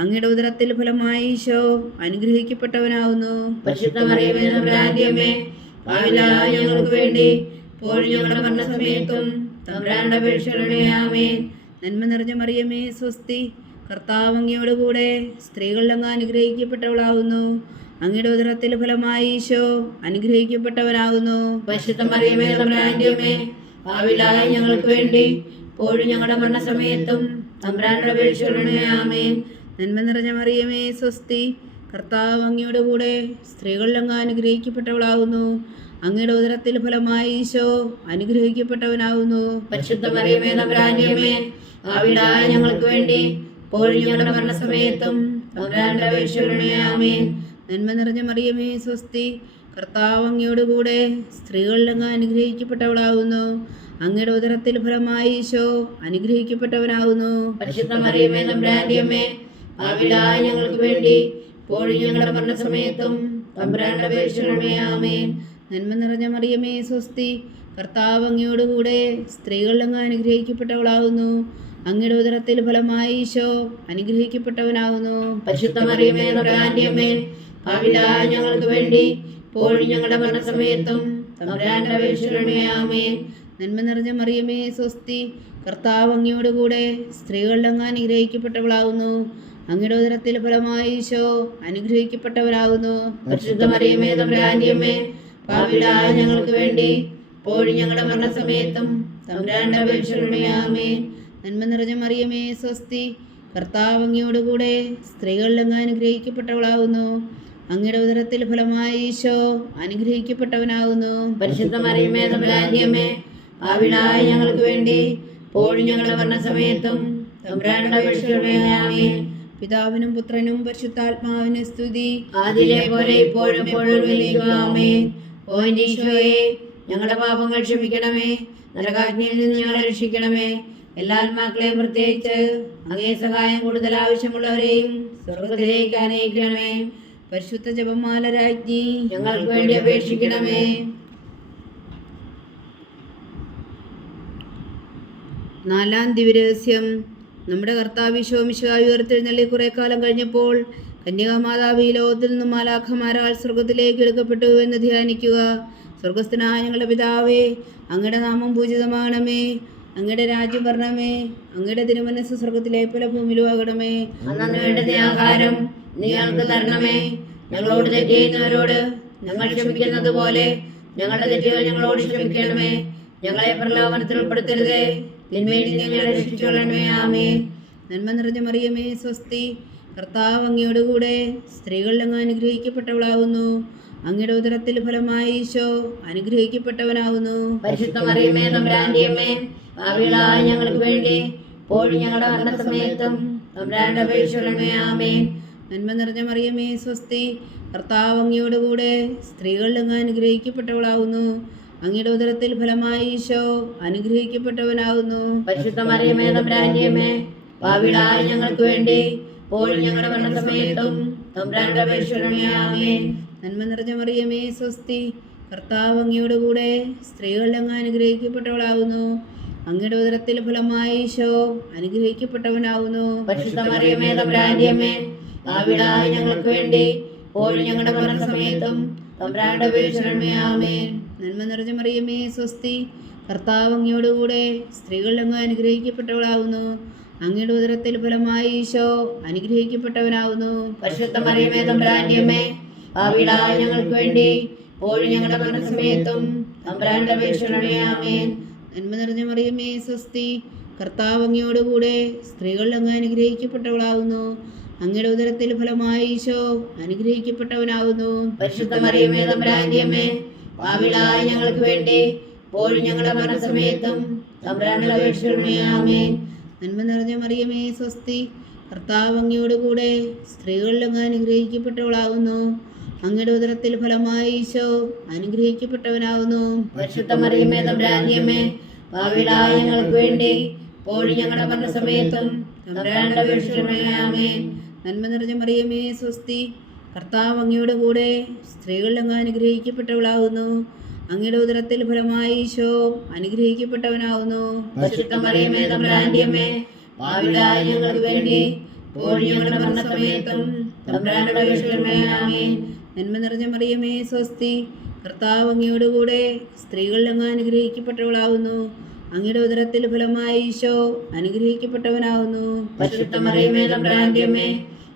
അങ്ങയുടെ ഉദരത്തിൽ ഫലമായി ഈശോ അനുഗ്രഹിക്കപ്പെട്ടവനാകുന്നു. പരിശുദ്ധ മറിയമേ തമ്പുരാന്റെ അമ്മേ, പാപികളായ ഞങ്ങൾക്ക് വേണ്ടി ഇപ്പോഴും ഞങ്ങളുടെ മരണസമയത്തും തമ്പുരാനോട് അപേക്ഷിക്കണമേ. ആമേൻ. നന്മ നിറഞ്ഞ മറിയമേ സ്വസ്തി, കർത്താവ് അങ്ങയോടുകൂടെ സ്ത്രീകളിൽ അങ്ങ് അനുഗ്രഹിക്കപ്പെട്ടവളാകുന്നു. അങ്ങയുടെ ഉദരത്തിൽ ഫലമായി ഈശോ അനുഗ്രഹിക്കപ്പെട്ടവനാകുന്നു. പരിശുദ്ധ മറിയമേ തമ്പുരാന്റെ അമ്മേ, പാപികളായ ഞങ്ങൾക്ക് വേണ്ടി ഇപ്പോഴും ഞങ്ങളുടെ മരണസമയത്തും തമ്പുരാനോട് അപേക്ഷിക്കണമേ. ആമേൻ. നന്മ നിറഞ്ഞ മറിയമേ സ്വസ്തി, കർത്താവ് അങ്ങയോടുകൂടെ സ്ത്രീകളിൽ അങ്ങ് അനുഗ്രഹിക്കപ്പെട്ടവളാകുന്നു. അങ്ങയുടെ ഉദരത്തിൽ ഫലമായി ഈശോ അനുഗ്രഹിക്കപ്പെട്ടവനാകുന്നു. പരിശുദ്ധ മറിയമേ തമ്പുരാന്റെ അമ്മേ, പാപികളായ ഞങ്ങൾക്ക് വേണ്ടി ഇപ്പോഴും ഞങ്ങളുടെ മരണസമയത്തും തമ്പുരാനോട് അപേക്ഷിക്കണമേ. ആമേൻ. നന്മ നിറഞ്ഞ മറിയമേ സ്വസ്തി, കർത്താവ് അങ്ങയോടുകൂടെ സ്ത്രീകളിൽ അങ്ങ് അനുഗ്രഹിക്കപ്പെട്ടവളാകുന്നു. അങ്ങയുടെ ഉദരത്തിൽ ഫലമായി ഈശോ അനുഗ്രഹിക്കപ്പെട്ടവനാകുന്നു. പരിശുദ്ധ മറിയമേ തമ്പുരാന്റെ അമ്മേ, പാപികളായ ഞങ്ങൾക്ക് വേണ്ടി ഇപ്പോഴും ഞങ്ങളുടെ മരണസമയത്തും തമ്പുരാനോട് അപേക്ഷിക്കണമേ. ആമേൻ. നന്മ നിറഞ്ഞ മറിയമേ സ്വസ്തി, കർത്താവ് അങ്ങയോടുകൂടെ സ്ത്രീകളിൽ അങ്ങ് അനുഗ്രഹിക്കപ്പെട്ടവളാകുന്നു. അങ്ങയുടെ ഉദരത്തിൽ ഫലമായി ഈശോ അനുഗ്രഹിക്കപ്പെട്ടവനാകുന്നു. പരിശുദ്ധ മറിയമേ തമ്പുരാന്റെ അമ്മേ, പാപികളായ ഞങ്ങൾക്ക് വേണ്ടി ഇപ്പോഴും ഞങ്ങളുടെ മരണസമയത്തും തമ്പുരാനോട് അപേക്ഷിക്കണമേ. ആമേൻ. നന്മ നിറഞ്ഞ മറിയമേ സ്വസ്തി, കർത്താവ് അങ്ങയോടുകൂടെ സ്ത്രീകളിൽ അങ്ങ് അനുഗ്രഹിക്കപ്പെട്ടവളാകുന്നു. അങ്ങയുടെ ഉദരത്തിൽ ഫലമായി ഈശോ അനുഗ്രഹിക്കപ്പെട്ടവനാകുന്നു. പരിശുദ്ധ മറിയമേ തമ്പുരാന്റെ അമ്മേ, പാപികളായ ഞങ്ങൾക്ക് വേണ്ടി ഇപ്പോഴും ഞങ്ങളുടെ മരണസമയത്തും തമ്പുരാനോട് അപേക്ഷിക്കണമേ. ആമേൻ. നന്മ നിറഞ്ഞ മറിയമേ സ്വസ്തി, കർത്താവ് അങ്ങയോടുകൂടെ സ്ത്രീകളിൽ അങ്ങ് അനുഗ്രഹിക്കപ്പെട്ടവളാകുന്നു. അങ്ങയുടെ ഉദരത്തിൽ ഫലമായി ഈശോ അനുഗ്രഹിക്കപ്പെട്ടവനാകുന്നു. പരിശുദ്ധ മറിയമേ തമ്പുരാന്റെ അമ്മേ, പാപികളായ ഞങ്ങൾക്ക് വേണ്ടി ഇപ്പോഴും ഞങ്ങളുടെ മരണസമയത്തും തമ്പുരാനോട് അപേക്ഷിക്കണമേ. ആമേൻ. പിതാവിനും പുത്രനും പരിശുദ്ധാത്മാവിനും സ്തുതി. ആദിയിലെ പോലെ ഇപ്പോഴും എപ്പോഴും എന്നേക്കും ആമേൻ. ഓ എൻ്റെ ഈശോയെ, ഞങ്ങളുടെ പാപങ്ങൾ ക്ഷമിക്കണമേ, നരകാഗ്നിയിൽ നിന്ന് ഞങ്ങളെ രക്ഷിക്കണമേ. എല്ലാ ആത്മാക്കളെയും പ്രത്യേകിച്ച് അങ്ങേ സഹായം കൂടുതൽ ആവശ്യമുള്ളവരെയും സ്വർഗത്തിലേക്ക് അനയിക്കണമേ. പരിശുദ്ധ ജപമാല രാജ്ഞി, ഞങ്ങൾക്ക് വേണ്ടി അപേക്ഷിക്കണമേ. നാലാം ദിവരഹസ്യം. നമ്മുടെ കർത്താവ് ഈശോ മിശിഹായി ഉയർത്തെഴുന്നള്ളി കുറെ കാലം കഴിഞ്ഞപ്പോൾ കന്യകാമാതാവ് ഈ ലോകത്തിൽ നിന്നും മാലാഖമാരാൽ സ്വർഗത്തിലേക്ക് എടുക്കപ്പെട്ടു എന്ന് ധ്യാനിക്കുക. സ്വർഗസ്ഥനായ ഞങ്ങളുടെ പിതാവേ, അങ്ങയുടെ നാമം പൂജിതമാകണമേ, അങ്ങയുടെ രാജ്യം വരണമേ, അങ്ങയുടെ തിരുമനസ്സ് സ്വർഗത്തിലെ പോലെ ഭൂമിയിലും ആകണമേ. അന്നു വേണ്ടുന്ന ആഹാരം നീ ഞങ്ങൾക്ക് തരണമേ. ഞങ്ങളോട് തെറ്റ് ചെയ്യുന്നവരോട് ഞങ്ങൾ ക്ഷമിക്കുന്നത് പോലെ ഞങ്ങളുടെ തെറ്റുകൾ ഞങ്ങളോട് ക്ഷമിക്കണമേ. ഞങ്ങളെ പ്രലോഭനത്തിൽ ഉൾപ്പെടുത്തരുതേ, തിന്മയിൽ നിന്ന് ഞങ്ങളെ രക്ഷിച്ചുകൊള്ളണമേ. ആമേൻ. നന്മ നിറഞ്ഞ മറിയമേ, സ്വസ്തി, കർത്താവ് അങ്ങയോട് കൂടെ സ്ത്രീകളിൽ അങ്ങ് അനുഗ്രഹിക്കപ്പെട്ടവളാകുന്നു. അങ്ങയുടെ ഉദരത്തിൽ ഫലമായി ഈശോ അനുഗ്രഹിക്കപ്പെട്ടവനാകുന്നു. പരിശുദ്ധ മറിയമേ, തമ്പുരാന്റെ അമ്മേ, പാപികളായ ഞങ്ങൾക്ക് വേണ്ടി ഇപ്പോഴും ഞങ്ങളുടെ മരണസമയത്തും തമ്പുരാന്റെ അപേക്ഷിക്കണമേ. ആമേൻ. നന്മ നിറഞ്ഞ മറിയമേ, സ്വസ്തി, കർത്താവ് അങ്ങയോട് കൂടെ സ്ത്രീകളിൽ അങ്ങ് അനുഗ്രഹിക്കപ്പെട്ടവളാകുന്നു. അങ്ങയുടെ ഉദരത്തിൽ ഫലമായി ഈശോ അനുഗ്രഹിക്കപ്പെട്ടവനാകുന്നു. പരിശുദ്ധ മറിയമേ, തമ്പുരാന്റെ അമ്മേ, പാപികളായ ഞങ്ങൾക്ക് വേണ്ടി ഇപ്പോഴും ഞങ്ങളുടെ മരണസമയത്തും തമ്പുരാന്റെ അപേക്ഷിക്കണമേ. ആമേൻ. നന്മ നിറഞ്ഞ മറിയമേ, സ്വസ്തി, കർത്താവ് അങ്ങയോട് കൂടെ സ്ത്രീകളിൽ അങ്ങ് അനുഗ്രഹിക്കപ്പെട്ടവളാകുന്നു. അങ്ങയുടെ ഉദരത്തിൽ ഫലമായി ഈശോ അനുഗ്രഹിക്കപ്പെട്ടവനാകുന്നു. പരിശുദ്ധ മറിയമേ, തമ്പുരാന്റെ അമ്മേ, പാപികളായ ഞങ്ങൾക്ക് വേണ്ടി ഇപ്പോഴും ഞങ്ങളുടെ മരണസമയത്തും തമ്പുരാന്റെ അപേക്ഷിക്കണമേ. ആമേൻ. നന്മ നിറഞ്ഞ മറിയമേ, സ്വസ്തി, കർത്താവ് അങ്ങയോട് കൂടെ സ്ത്രീകളിൽ അങ്ങ് അനുഗ്രഹിക്കപ്പെട്ടവളാകുന്നു. അങ്ങയുടെ ഉദരത്തിൽ ഫലമായി ഈശോ അനുഗ്രഹിക്കപ്പെട്ടവനാകുന്നു. പരിശുദ്ധ മറിയമേ, തമ്പുരാന്റെ അമ്മേ, പാപികളായ ഞങ്ങൾക്ക് വേണ്ടി ഇപ്പോഴും ഞങ്ങളുടെ മരണസമയത്തും തമ്പുരാന്റെ അപേക്ഷിക്കണമേ. ആമേൻ. നന്മ നിറഞ്ഞ മറിയമേ, സ്വസ്തി, കർത്താവ് അങ്ങയോട് കൂടെ സ്ത്രീകളിൽ അങ്ങ് അനുഗ്രഹിക്കപ്പെട്ടവളാകുന്നു. അങ്ങയുടെ ഉദരത്തിൽ ഫലമായി ഈശോ അനുഗ്രഹിക്കപ്പെട്ടവനാകുന്നു. പരിശുദ്ധ മറിയമേ, തമ്പുരാന്റെ അമ്മേ, പാപികളായ ഞങ്ങൾക്ക് വേണ്ടി ഇപ്പോഴും ഞങ്ങളുടെ മരണസമയത്തും തമ്പുരാന്റെ അപേക്ഷിക്കണമേ. ആമേൻ. നന്മ നിറഞ്ഞ മറിയമേ, സ്വസ്തി, കർത്താവ് അങ്ങയോട് കൂടെ സ്ത്രീകളിൽ അങ്ങ് അനുഗ്രഹിക്കപ്പെട്ടവളാകുന്നു. അങ്ങയുടെ ഉദരത്തിൽ ഫലമായി ഈശോ അനുഗ്രഹിക്കപ്പെട്ടവനാകുന്നു. പരിശുദ്ധ മറിയമേ, തമ്പുരാന്റെ അമ്മേ, പാപികളായ ഞങ്ങൾക്ക് വേണ്ടി ഇപ്പോഴും ഞങ്ങളുടെ മരണസമയത്തും തമ്പുരാന്റെ അപേക്ഷിക്കണമേ. ആമേൻ. നന്മ നിറഞ്ഞ മറിയമേ, സ്വസ്തി, കർത്താവ് അങ്ങയോട് കൂടെ സ്ത്രീകളിൽ അങ്ങ് അനുഗ്രഹിക്കപ്പെട്ടവളാകുന്നു. അങ്ങയുടെ ഉദരത്തിൽ ഫലമായി ഈശോ അനുഗ്രഹിക്കപ്പെട്ടവനാകുന്നു. പരിശുദ്ധ മറിയമേ, തമ്പുരാന്റെ അമ്മേ, പാപികളായ ഞങ്ങൾക്ക് വേണ്ടി ഇപ്പോഴും ഞങ്ങളുടെ മരണസമയത്തും തമ്പുരാന്റെ അപേക്ഷിക്കണമേ. ആമേൻ. നന്മ നിറഞ്ഞ മറിയമേ, സ്വസ്തി, കർത്താവ് അങ്ങയോട് കൂടെ സ്ത്രീകളിൽ അങ്ങ് അനുഗ്രഹിക്കപ്പെട്ടവളാകുന്നു. അങ്ങയുടെ ഉദരത്തിൽ ഫലമായി ഈശോ അനുഗ്രഹിക്കപ്പെട്ടവനാകുന്നു. പരിശുദ്ധ മറിയമേ, തമ്പുരാന്റെ അമ്മേ,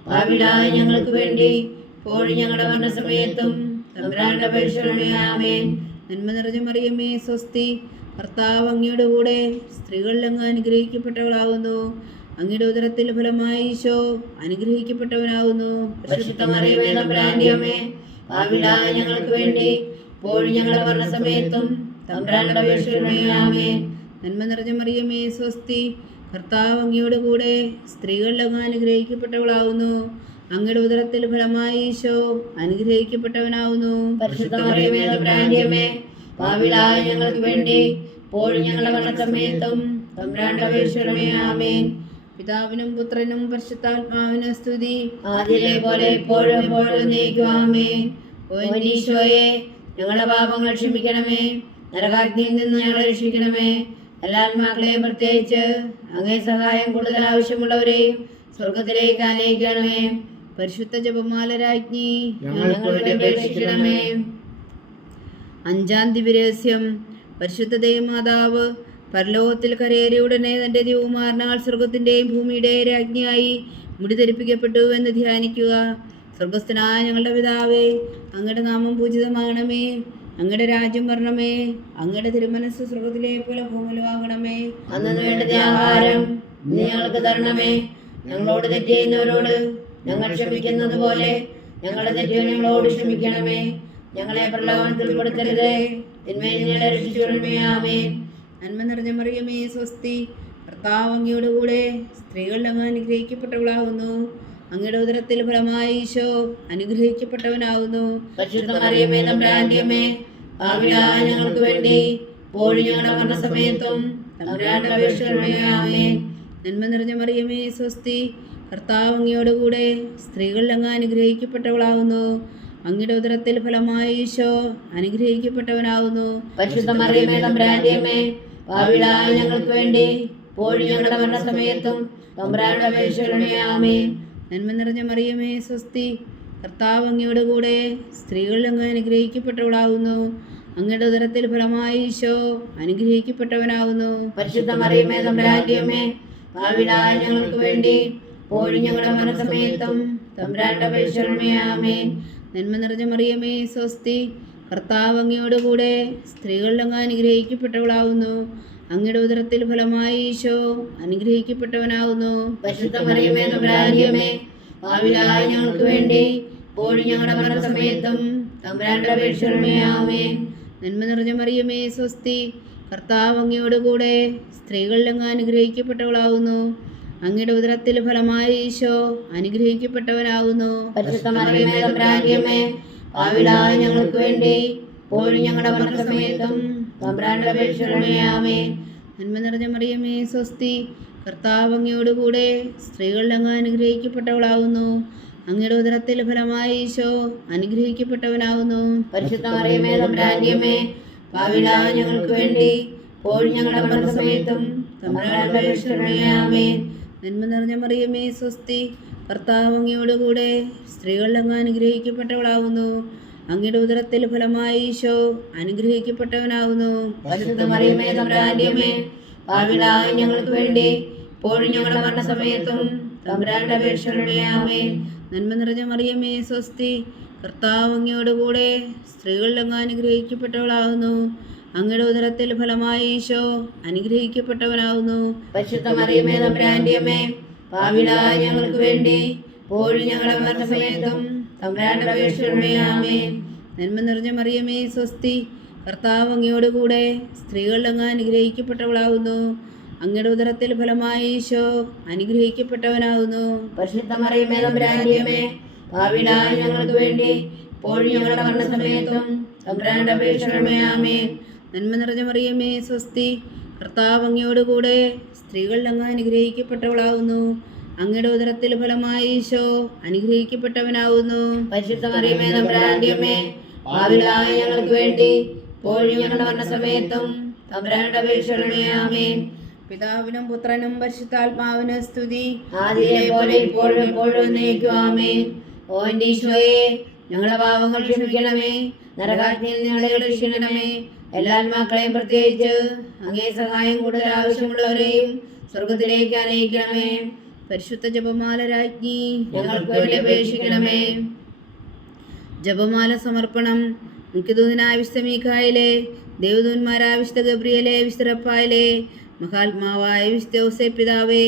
പാപികളായ ഞങ്ങൾക്ക് വേണ്ടി ഇപ്പോഴും ഞങ്ങളുടെ മരണസമയത്തും തമ്പുരാന്റെ അപേക്ഷിക്കണമേ. ആമേൻ. നന്മ നിറഞ്ഞ മറിയമേ, സ്വസ്തി, കർത്താവ് അങ്ങയോട് കൂടെ സ്ത്രീകളിൽ അങ്ങ് അനുഗ്രഹിക്കപ്പെട്ടവളാകുന്നു. അങ്ങയുടെ ഉദരത്തിൽ ഫലമായി ഈശോ അനുഗ്രഹിക്കപ്പെട്ടവനാകുന്നു. പരിശുദ്ധ മറിയമേ, തമ്പുരാന്റെ അമ്മേ, പാപികളായ ഞങ്ങൾക്ക് വേണ്ടി ഇപ്പോഴും ഞങ്ങളുടെ മരണസമയത്തും തമ്പുരാന്റെ അപേക്ഷിക്കണമേ. ആമേൻ. നന്മ നിറഞ്ഞ മറിയമേ, സ്വസ്തി, കർത്താവ് അങ്ങയോട് കൂടെ സ്ത്രീകളിൽ അങ്ങ് അനുഗ്രഹിക്കപ്പെട്ടവളാകുന്നു. അങ്ങയുടെ ഉദരത്തിൽ ഫലമായി ഈശോ അനുഗ്രഹിക്കപ്പെട്ടവനാകുന്നു. പരിശുദ്ധ മറിയമേ, തമ്പുരാന്റെ അമ്മേ, പാപികളായ ഞങ്ങൾക്ക് വേണ്ടി ഇപ്പോഴും ഞങ്ങളുടെ മരണസമയത്തും തമ്പുരാന്റെ അപേക്ഷിക്കണമേ. ആമേൻ. പിതാവിനും പുത്രനും പരിശുദ്ധാത്മാവിനും സ്തുതി. ആദിയിലെ പോലെ ഇപ്പോഴും എപ്പോഴും എന്നേക്കും. ആമേൻ. ഓ എൻ്റെ ഈശോയെ, ഞങ്ങളുടെ പാപങ്ങൾ ക്ഷമിക്കണമേ, നരകാഗ്നിയിൽ നിന്ന് ഞങ്ങളെ രക്ഷിക്കണമേ. എല്ലാ ആത്മാക്കളെയും പ്രത്യേകിച്ച് അങ്ങേ സഹായം കൂടുതൽ ആവശ്യമുള്ളവരെയും സ്വർഗത്തിലേക്ക് അനയിക്കണമേ. പരിശുദ്ധ ജപമാല രാജ്ഞി, ഞങ്ങൾക്ക് വേണ്ടി അപേക്ഷിക്കണമേ. അഞ്ചാം ദിവരഹസ്യം. പരിശുദ്ധ ദൈവമാതാവ് പരലോകത്തിൽ കരയേറിയ ഉടനെ തൻ്റെ ദിവകുമാരനാൽ സ്വർഗത്തിൻ്റെയും ഭൂമിയുടെയും രാജ്ഞിയായി മുടി ധരിപ്പിക്കപ്പെട്ടു എന്ന് ധ്യാനിക്കുക. സ്വർഗസ്ഥനായ ഞങ്ങളുടെ പിതാവേ, അങ്ങയുടെ നാമം പൂജിതമാകണമേ, അങ്ങയുടെ രാജ്യം വരണമേ, അങ്ങയുടെ തിരുമനസ്സ് സ്വർഗത്തിലെ പോലെ ഭൂമിയിലുമാകണമേ. അന്നു വേണ്ടുന്ന ആഹാരം നീ ഞങ്ങൾക്ക് തരണമേ. ഞങ്ങളോട് തെറ്റ് ചെയ്യുന്നവരോട് ഞങ്ങൾ ക്ഷമിക്കുന്നത് പോലെ ഞങ്ങളുടെ തെറ്റുകൾ ഞങ്ങളോട് ക്ഷമിക്കണമേ. ഞങ്ങളെ പ്രലോഭനത്തിൽ ഉൾപ്പെടുത്തരുതേ, തിന്മയിൽ ഞങ്ങളെ രക്ഷിച്ചുകൊള്ളണമേ. ആമേൻ. നന്മ നിറഞ്ഞ മറിയമേ, സ്വസ്തി, കർത്താവ് അങ്ങയോട് കൂടെ സ്ത്രീകളിൽ അങ്ങ് അനുഗ്രഹിക്കപ്പെട്ടവളാകുന്നു. അങ്ങയുടെ ഉദരത്തിൽ ഫലമായി ഈശോ അനുഗ്രഹിക്കപ്പെട്ടവനാവുന്നു. പരിശുദ്ധ മറിയമേ തമ്പുരാന്റെ അമ്മേ, പാപികളായ ഞങ്ങൾക്ക് വേണ്ടി ഇപ്പോഴും ഞങ്ങളുടെ മരണസമയത്തും തമ്പുരാന്റെ അപേക്ഷകളുടെ ആമേൻ. നന്മ നിറഞ്ഞ മറിയമേ സ്വസ്തി, കർത്താവ് അങ്ങയോടുകൂടെ സ്ത്രീകളിൽ അങ്ങ് അനുഗ്രഹിക്കപ്പെട്ടവളാവുന്നു. അങ്ങയുടെ ഉദരത്തിൽ ഫലമായി ഈശോ അനുഗ്രഹിക്കപ്പെട്ടവനാവുന്നു. പരിശുദ്ധ മറിയമേ തമ്പുരാന്റെ അമ്മേ, പാപികളായ ഞങ്ങൾക്ക് വേണ്ടി ഇപ്പോഴും ഞങ്ങളുടെ മരണസമയത്തും തമ്പുരാന്റെ അപേക്ഷകളുടെ ആമേൻ. നന്മ നിറഞ്ഞ മറിയമേ സ്വസ്തി, കർത്താവ് അങ്ങയോടുകൂടെ സ്ത്രീകളിൽ അങ്ങ് അനുഗ്രഹിക്കപ്പെട്ടവളാവുന്നു. അങ്ങയുടെ ഉദരത്തിൽ ഫലമായി ഈശോ അനുഗ്രഹിക്കപ്പെട്ടവനാവുന്നു. പരിശുദ്ധ മറിയമേ തമ്പുരാന്റെ അമ്മേ, പാപികളായ ഞങ്ങൾക്ക് വേണ്ടി ഇപ്പോഴും ഞങ്ങളുടെ മരണസമയത്തും തമ്പുരാന്റെ അപേക്ഷകളുടെ ആമേൻ. നന്മ നിറഞ്ഞ മറിയമേ സ്വസ്തി, കർത്താവ് അങ്ങയോടുകൂടെ സ്ത്രീകളിൽ അങ്ങ് അനുഗ്രഹിക്കപ്പെട്ടവളാവുന്നു. അങ്ങയുടെ ഉദരത്തിൽ ഫലമായി ഈശോ അനുഗ്രഹിക്കപ്പെട്ടവനാവുന്നു. പരിശുദ്ധ മറിയമേ തമ്പുരാന്റെ അമ്മേ, പാപികളായ ഞങ്ങൾക്ക് വേണ്ടി ഇപ്പോഴും ഞങ്ങളുടെ മരണസമയത്തും തമ്പുരാന്റെ അപേക്ഷകളുടെ ആമേൻ. നന്മ നിറഞ്ഞ മറിയമേ സ്വസ്തി, കർത്താവ് അങ്ങയോടുകൂടെ സ്ത്രീകളിൽ അങ്ങ് അനുഗ്രഹിക്കപ്പെട്ടവളാവുന്നു. അങ്ങയുടെ ഉദരത്തിൽ ഫലമായി ഈശോ അനുഗ്രഹിക്കപ്പെട്ടവനാവുന്നു. പരിശുദ്ധ മറിയമേ തമ്പുരാന്റെ അമ്മേ, പാപികളായ ഞങ്ങൾക്ക് വേണ്ടി ഇപ്പോഴും ഞങ്ങളുടെ മരണസമയത്തും തമ്പുരാന്റെ അപേക്ഷകളുടെ ആമേൻ. നന്മ നിറഞ്ഞ മറിയമേ സ്വസ്തി, കർത്താവ് അങ്ങയോടുകൂടെ സ്ത്രീകളിൽ അങ്ങ് അനുഗ്രഹിക്കപ്പെട്ടവളാവുന്നു. അങ്ങയുടെ ഉദരത്തിൽ ഫലമായി ഈശോ അനുഗ്രഹിക്കപ്പെട്ടവനാവുന്നു. പരിശുദ്ധ മറിയമേ തമ്പുരാന്റെ അമ്മേ, പാപികളായ ഞങ്ങൾക്ക് വേണ്ടി ഇപ്പോഴും ഞങ്ങളുടെ മരണസമയത്തും തമ്പുരാന്റെ അപേക്ഷകളുടെ ആമേൻ. നന്മ നിറഞ്ഞ മറിയമേ സ്വസ്തി, കർത്താവ് അങ്ങയോടുകൂടെ സ്ത്രീകളിൽ അങ്ങ് അനുഗ്രഹിക്കപ്പെട്ടവളാവുന്നു. അങ്ങയുടെ ഉദരത്തിൽ ഫലമായി ഈശോ അനുഗ്രഹിക്കപ്പെട്ടവനാവുന്നു. പരിശുദ്ധ മറിയമേ തമ്പുരാന്റെ അമ്മേ, പാപികളായ ഞങ്ങൾക്ക് വേണ്ടി ഇപ്പോഴും ഞങ്ങളുടെ മരണസമയത്തും തമ്പുരാന്റെ അപേക്ഷകളുടെ ആമേൻ. നന്മ നിറഞ്ഞ മറിയമേ സ്വസ്തി, കർത്താവ് അങ്ങയോടുകൂടെ സ്ത്രീകളിൽ അങ്ങ് അനുഗ്രഹിക്കപ്പെട്ടവളാവുന്നു. അങ്ങയുടെ ഉദരത്തിൽ ഫലമായി ഈശോ അനുഗ്രഹിക്കപ്പെട്ടവനാവുന്നു. പരിശുദ്ധ മറിയമേ തമ്പുരാന്റെ അമ്മേ, പാപികളായ ഞങ്ങൾക്ക് വേണ്ടി ഇപ്പോഴും ഞങ്ങളുടെ മരണസമയത്തും തമ്പുരാന്റെ അപേക്ഷകളുടെ ആമേൻ. നന്മ നിറഞ്ഞ മറിയമേ സ്വസ്തി, കർത്താവ് അങ്ങയോടുകൂടെ സ്ത്രീകളിൽ അങ്ങ് അനുഗ്രഹിക്കപ്പെട്ടവളാവുന്നു. അങ്ങയുടെ ഉദരത്തിൽ ഫലമായി ഈശോ അനുഗ്രഹിക്കപ്പെട്ടവനാവുന്നു. പരിശുദ്ധ മറിയമേ തമ്പുരാന്റെ അമ്മേ, പാപികളായ ഞങ്ങൾക്ക് വേണ്ടി ഇപ്പോഴും ഞങ്ങളുടെ മരണസമയത്തും തമ്പുരാന്റെ അപേക്ഷകളുടെ ആമേൻ. നന്മ നിറഞ്ഞ മറിയമേ സ്വസ്തി, കർത്താവ് അങ്ങയോടുകൂടെ സ്ത്രീകളിൽ അങ്ങ് അനുഗ്രഹിക്കപ്പെട്ടവളാവുന്നു. അങ്ങയുടെ ഉദരത്തിൽ ഫലമായി ഈശോ അനുഗ്രഹിക്കപ്പെട്ടവനാവുന്നു. പരിശുദ്ധ മറിയമേ തമ്പുരാന്റെ അമ്മേ, പാപികളായ ഞങ്ങൾക്ക് വേണ്ടി ഇപ്പോഴും ഞങ്ങളുടെ മരണസമയത്തും തമ്പുരാന്റെ അപേക്ഷകളുടെ ആമേൻ. പിതാവിനും പുത്രനും പരിശുദ്ധാത്മാവിനും സ്തുതി, ആദിയിലെ പോലെ ഇപ്പോഴും എപ്പോഴും എന്നേക്കും ആമേൻ. ഓ എൻ്റെ ഈശോയെ, ഞങ്ങളുടെ പാപങ്ങൾ ക്ഷമിക്കണമേ, നരകാഗ്നിയിൽ ഞങ്ങളെ രക്ഷിക്കണമേ. എല്ലാ ആത്മാക്കളെയും പ്രത്യേകിച്ച് അങ്ങേ സഹായം കൂടുതൽ ആവശ്യമുള്ളവരെയും സ്വർഗത്തിലേക്ക് അനയിക്കണമേ. പരിശുദ്ധ ജപമാല രാജ്ഞി ഞങ്ങൾക്ക് വേണ്ടി അപേക്ഷിക്കണമേ. ജപമാല സമർപ്പണം. മുഖ്യദൂതനായ വിശുദ്ധ മീഖായേലേ, ദേവദൂതന്മാരായ വിശുദ്ധ ഗബ്രിയേലേ, വിശുദ്ധ റഫായേലേ, മഹാത്മാവായ വിശുദ്ധ യോസേപ്പ് പിതാവേ,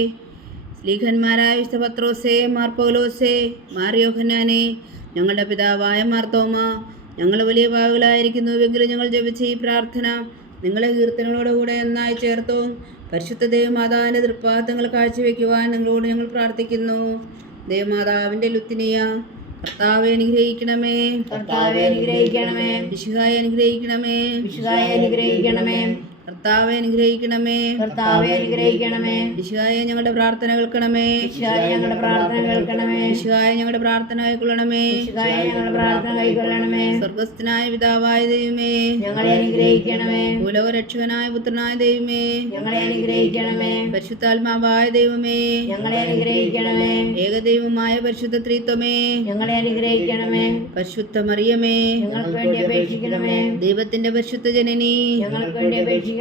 സ്ലീഹന്മാരായ വിശുദ്ധ പത്രോസേ, മാർ പൗലോസേ, മാർ യോഹന്നാനേ, ഞങ്ങളുടെ പിതാവായ മാർത്തോമ, ഞങ്ങൾ വലിയ പാപികളായിരിക്കുന്നുവെങ്കിലും ഞങ്ങൾ ജപിച്ച ഈ പ്രാർത്ഥന നിങ്ങളെ കീർത്തനങ്ങളോടുകൂടെ നന്നായി ചേർത്തു. പരിശുദ്ധ ദേവമാതാവിൻ്റെ തൃപ്പാദങ്ങൾ കാഴ്ചവെക്കുവാൻ നിങ്ങളോട് ഞങ്ങൾ പ്രാർത്ഥിക്കുന്നു. ദേവമാതാവിൻ്റെ ലുത്തിനിയ, കർത്താവെ അനുഗ്രഹിക്കണമേ, കർത്താവെ അനുഗ്രഹിക്കണമേ, വിശുദ്ധായെ അനുഗ്രഹിക്കണമേ, വിശുദ്ധായെ അനുഗ്രഹിക്കണമേ, കർത്താവെ അനുഗ്രഹിക്കണമേ, കർത്താവെ അനുഗ്രഹിക്കണമേ, വിശുദ്ധായെ ഞങ്ങളുടെ പ്രാർത്ഥന കേൾക്കണമേ, വിശുദ്ധായ ഞങ്ങളുടെ പ്രാർത്ഥന കേൾക്കണമേ, വിശുദ്ധായെ ഞങ്ങളുടെ പ്രാർത്ഥന കൈക്കൊള്ളണമേ, വിശുദ്ധായ ഞങ്ങളുടെ പ്രാർത്ഥന കൈക്കൊള്ളണമേ. സ്വർഗസ്ഥനായ പിതാവായ ദൈവമേ, ഞങ്ങളെ അനുഗ്രഹിക്കണമേ, ഭൂലോകരക്ഷകനായ പുത്രനായ ദൈവമേ, ഞങ്ങളെ അനുഗ്രഹിക്കണമേ, പരിശുദ്ധാത്മാവായ ദൈവമേ, ഞങ്ങളെ അനുഗ്രഹിക്കണമേ, ഏകദൈവമായ പരിശുദ്ധ ത്രിത്വമേ, ഞങ്ങളെ അനുഗ്രഹിക്കണമേ, പരിശുദ്ധ മറിയമേ, ഞങ്ങൾക്ക് വേണ്ടി അപേക്ഷിക്കണമേ, ദൈവത്തിന്റെ പരിശുദ്ധ ജനനി, ഞങ്ങൾക്ക് വേണ്ടി അപേക്ഷിക്കണമേ,